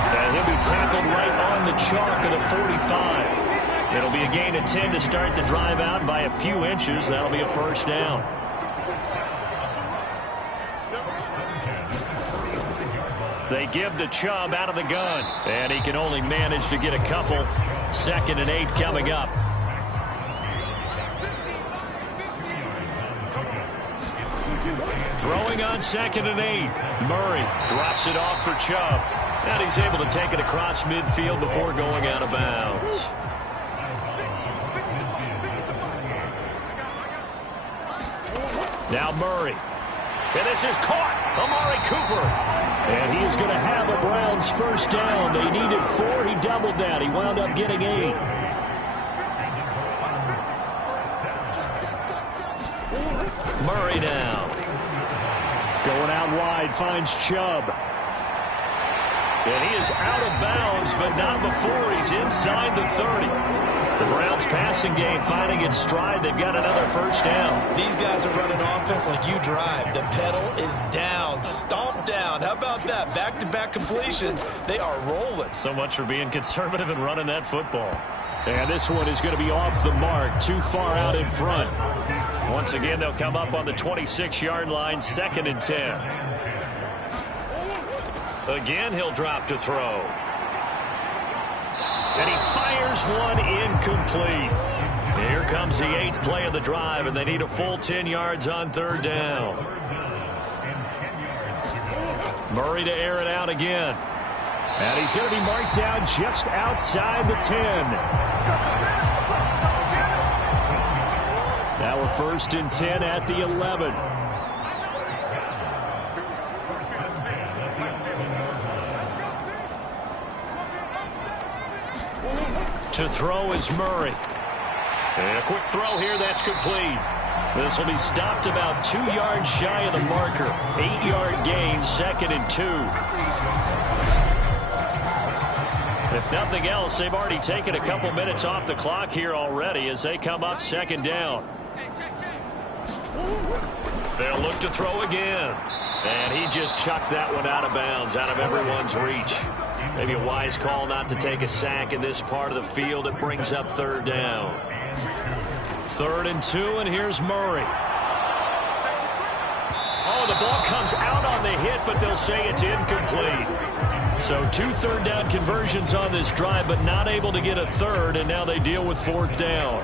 And he'll be tackled right on the chalk of the 45. It'll be a gain of 10 to start the drive out by a few inches. That'll be a 1st down. They give the Chubb out of the gun. And he can only manage to get a couple. 2nd and 8 coming up. Throwing on 2nd and 8. Murray drops it off for Chubb. And he's able to take it across midfield before going out of bounds. Now Murray. And this is caught. Amari Cooper. And he is going to have a Browns first down. They needed 4. He doubled that. He wound up getting 8. Murray now. Going out wide, finds Chubb. And he is out of bounds, but not before he's inside the 30. The Browns passing game finding its stride. They've got another first down. These guys are running offense like you drive. The pedal is down, stomped down. How about that? Back-to-back completions. They are rolling. So much for being conservative and running that football. And this one is going to be off the mark, too far out in front. Once again, they'll come up on the 26-yard line, 2nd and 10. Again, he'll drop to throw. And he fires one incomplete. Here comes the 8th play of the drive, and they need a full 10 yards on 3rd down. Murray to air it out again. And he's going to be marked down just outside the 10. Now a 1st and 10 at the 11. To throw is Murray. And a quick throw here, that's complete. This will be stopped about 2 yards shy of the marker. 8-yard gain, 2nd and 2. If nothing else, they've already taken a couple minutes off the clock here already as they come up 2nd down. They'll look to throw again. And he just chucked that one out of bounds, out of everyone's reach. Maybe a wise call not to take a sack in this part of the field. It brings up 3rd down. 3rd and 2, and here's Murray. Oh, the ball comes out on the hit, but they'll say it's incomplete. So 2 3rd down conversions on this drive, but not able to get a 3rd, and now they deal with 4th down.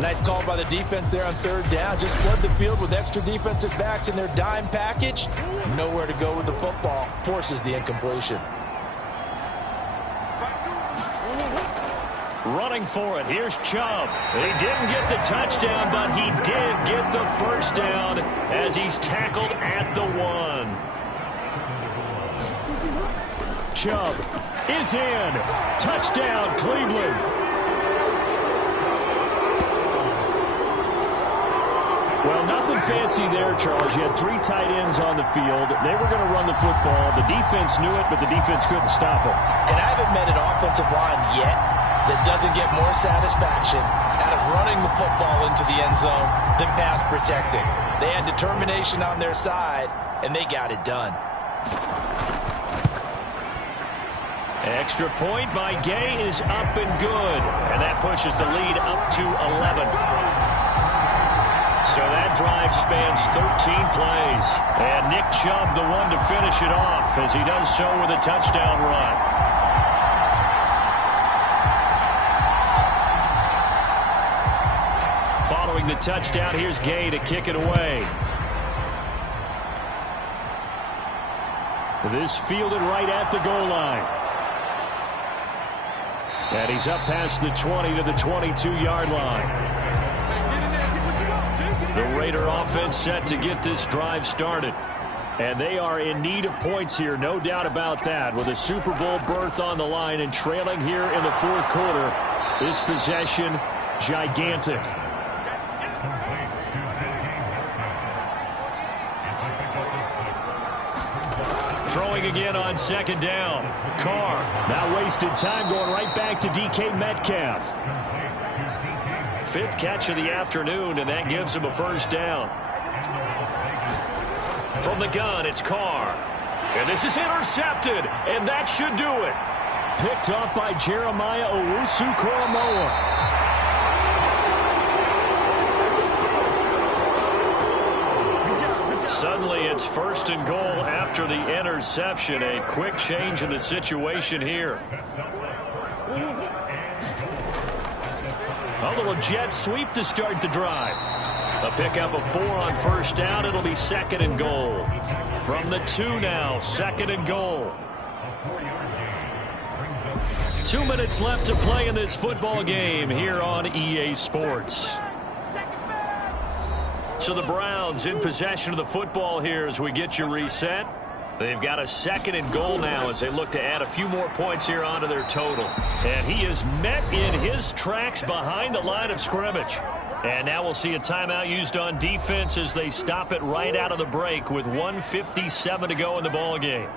Nice call by the defense there on 3rd down. Just flood the field with extra defensive backs in their dime package. Nowhere to go with the football. Forces the incompletion. Running for it. Here's Chubb. He didn't get the touchdown, but he did get the first down as he's tackled at the 1. Chubb is in. Touchdown, Cleveland. Well, nothing fancy there, Charles. You had 3 tight ends on the field. They were going to run the football. The defense knew it, but the defense couldn't stop them. And I haven't met an offensive line yet that doesn't get more satisfaction out of running the football into the end zone than pass protecting. They had determination on their side, and they got it done. Extra point by Gay is up and good. And that pushes the lead up to 11. So that drive spans 13 plays. And Nick Chubb, the one to finish it off, as he does so with a touchdown run. Following the touchdown, here's Gay to kick it away. This fielded right at the goal line. And he's up past the 20 to the 22-yard line. The Raider offense set to get this drive started. And they are in need of points here, no doubt about that. With a Super Bowl berth on the line and trailing here in the 4th quarter, this possession, gigantic. Throwing again on 2nd down. Carr. Not wasted time, going right back to DK Metcalf. 5th catch of the afternoon, and that gives him a first down. From the gun, it's Carr. And this is intercepted, and that should do it. Picked off by Jeremiah Owusu-Koramoah. Suddenly, it's 1st and goal after the interception. A quick change in the situation here. A little jet sweep to start the drive. A pickup of 4 on 1st down. It'll be 2nd and goal. From the 2 now, 2nd and goal. 2 minutes left to play in this football game here on EA Sports. So the Browns in possession of the football here as we get you reset. They've got a 2nd and goal now as they look to add a few more points here onto their total. And he is met in his tracks behind the line of scrimmage. And now we'll see a timeout used on defense as they stop it right out of the break with 1:57 to go in the ball game.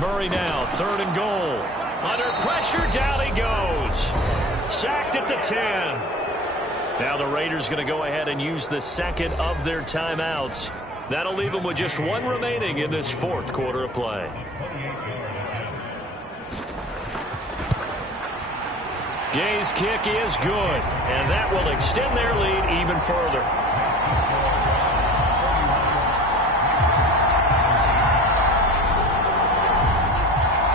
Murray now, 3rd and goal. Under pressure, down he goes. Sacked at the 10. Now the Raiders going to go ahead and use the 2nd of their timeouts. That'll leave them with just 1 remaining in this 4th quarter of play. Gay's kick is good, and that will extend their lead even further.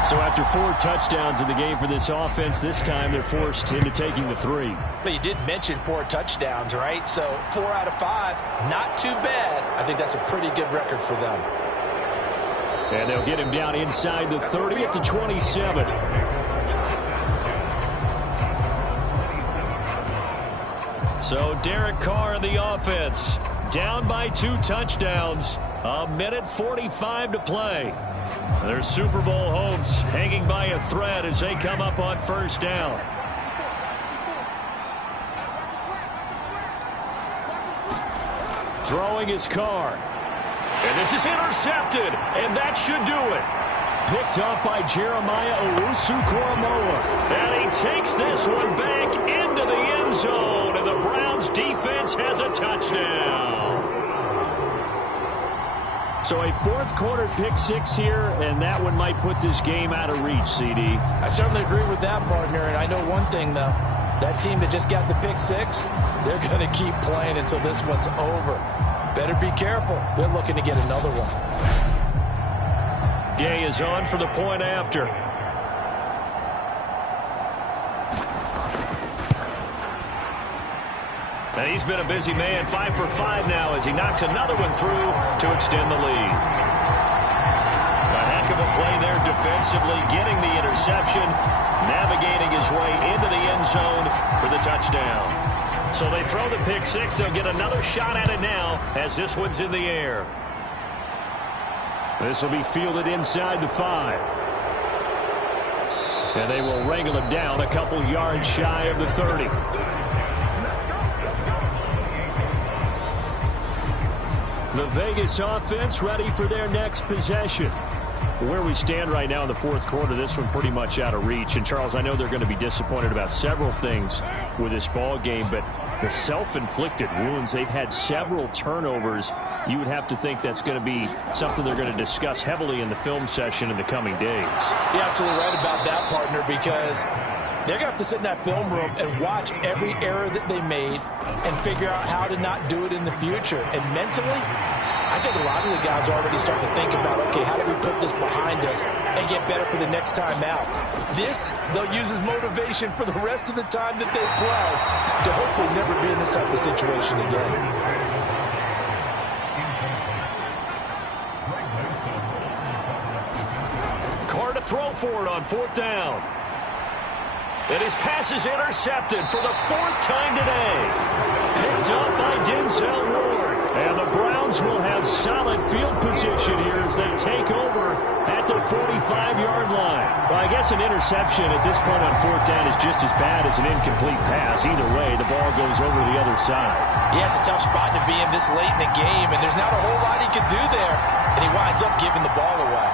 So after 4 touchdowns in the game for this offense, this time they're forced into taking the 3. But you did mention 4 touchdowns, right? So 4 out of 5, not too bad. I think that's a pretty good record for them. And they'll get him down inside the 30 at the 27. So Derek Carr in the offense, down by 2 touchdowns, 1:45 to play. Their Super Bowl hopes hanging by a thread as they come up on 1st down. Throwing his Carr. And this is intercepted, and that should do it. Picked up by Jeremiah Owusu-Koramoah. And he takes this one back into the end zone, and the Browns defense has a touchdown. So a 4th quarter pick 6 here, and that one might put this game out of reach, CD. I certainly agree with that, partner, and I know one thing, though. That team that just got the pick 6, they're going to keep playing until this one's over. Better be careful. They're looking to get another one. Gay is on for the point after. And he's been a busy man, 5 for 5 now as he knocks another one through to extend the lead. A heck of a play there defensively, getting the interception, navigating his way into the end zone for the touchdown. So they throw the pick 6. They'll get another shot at it now as this one's in the air. This will be fielded inside the 5. And they will wrangle him down a couple yards shy of the 30. The Vegas offense ready for their next possession. Where we stand right now in the 4th quarter, this one pretty much out of reach. And, Charles, I know they're going to be disappointed about several things with this ball game, but the self-inflicted wounds, they've had several turnovers. You would have to think that's going to be something they're going to discuss heavily in the film session in the coming days. You're absolutely right about that, partner, because they're going to have to sit in that film room and watch every error that they made and figure out how to not do it in the future. And mentally, I think a lot of the guys are already starting to think about, okay, how do we put this behind us and get better for the next time out? This, they'll use as motivation for the rest of the time that they play to hopefully never be in this type of situation again. Carr to throw for it on 4th down. And his pass is intercepted for the 4th time today. Picked up by Denzel Ward. And the Browns will have solid field position here as they take over at the 45-yard line. Well, I guess an interception at this point on 4th down is just as bad as an incomplete pass. Either way, the ball goes over the other side. Yeah, it's a tough spot to be in this late in the game, and there's not a whole lot he can do there. And he winds up giving the ball away.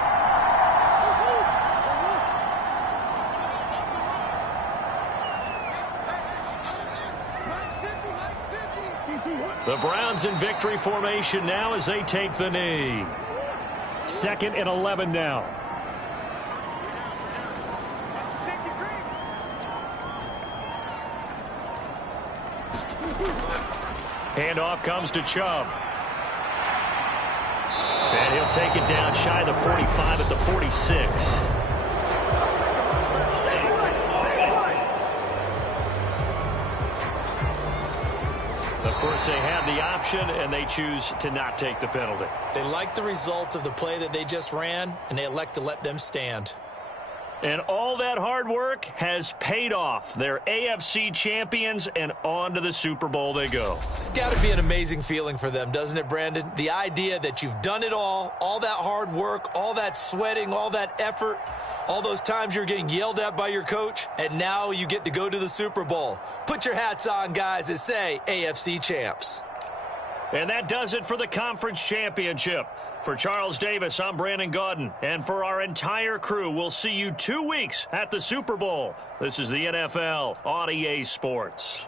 The Browns in victory formation now as they take the knee. 2nd and 11 now. Handoff comes to Chubb. And he'll take it down shy of the 45 at the 46. Of course, they have the option, and they choose to not take the penalty. They like the results of the play that they just ran, and they elect to let them stand. And all that hard work has paid off. They're AFC champions, and on to the Super Bowl they go. It's got to be an amazing feeling for them, doesn't it, Brandon? The idea that you've done it all that hard work, all that sweating, all that effort, all those times you're getting yelled at by your coach, and now you get to go to the Super Bowl. Put your hats on, guys, and say AFC champs. And that does it for the conference championship. For Charles Davis, I'm Brandon Gaudin. And for our entire crew, we'll see you 2 weeks at the Super Bowl. This is the NFL on EA Sports.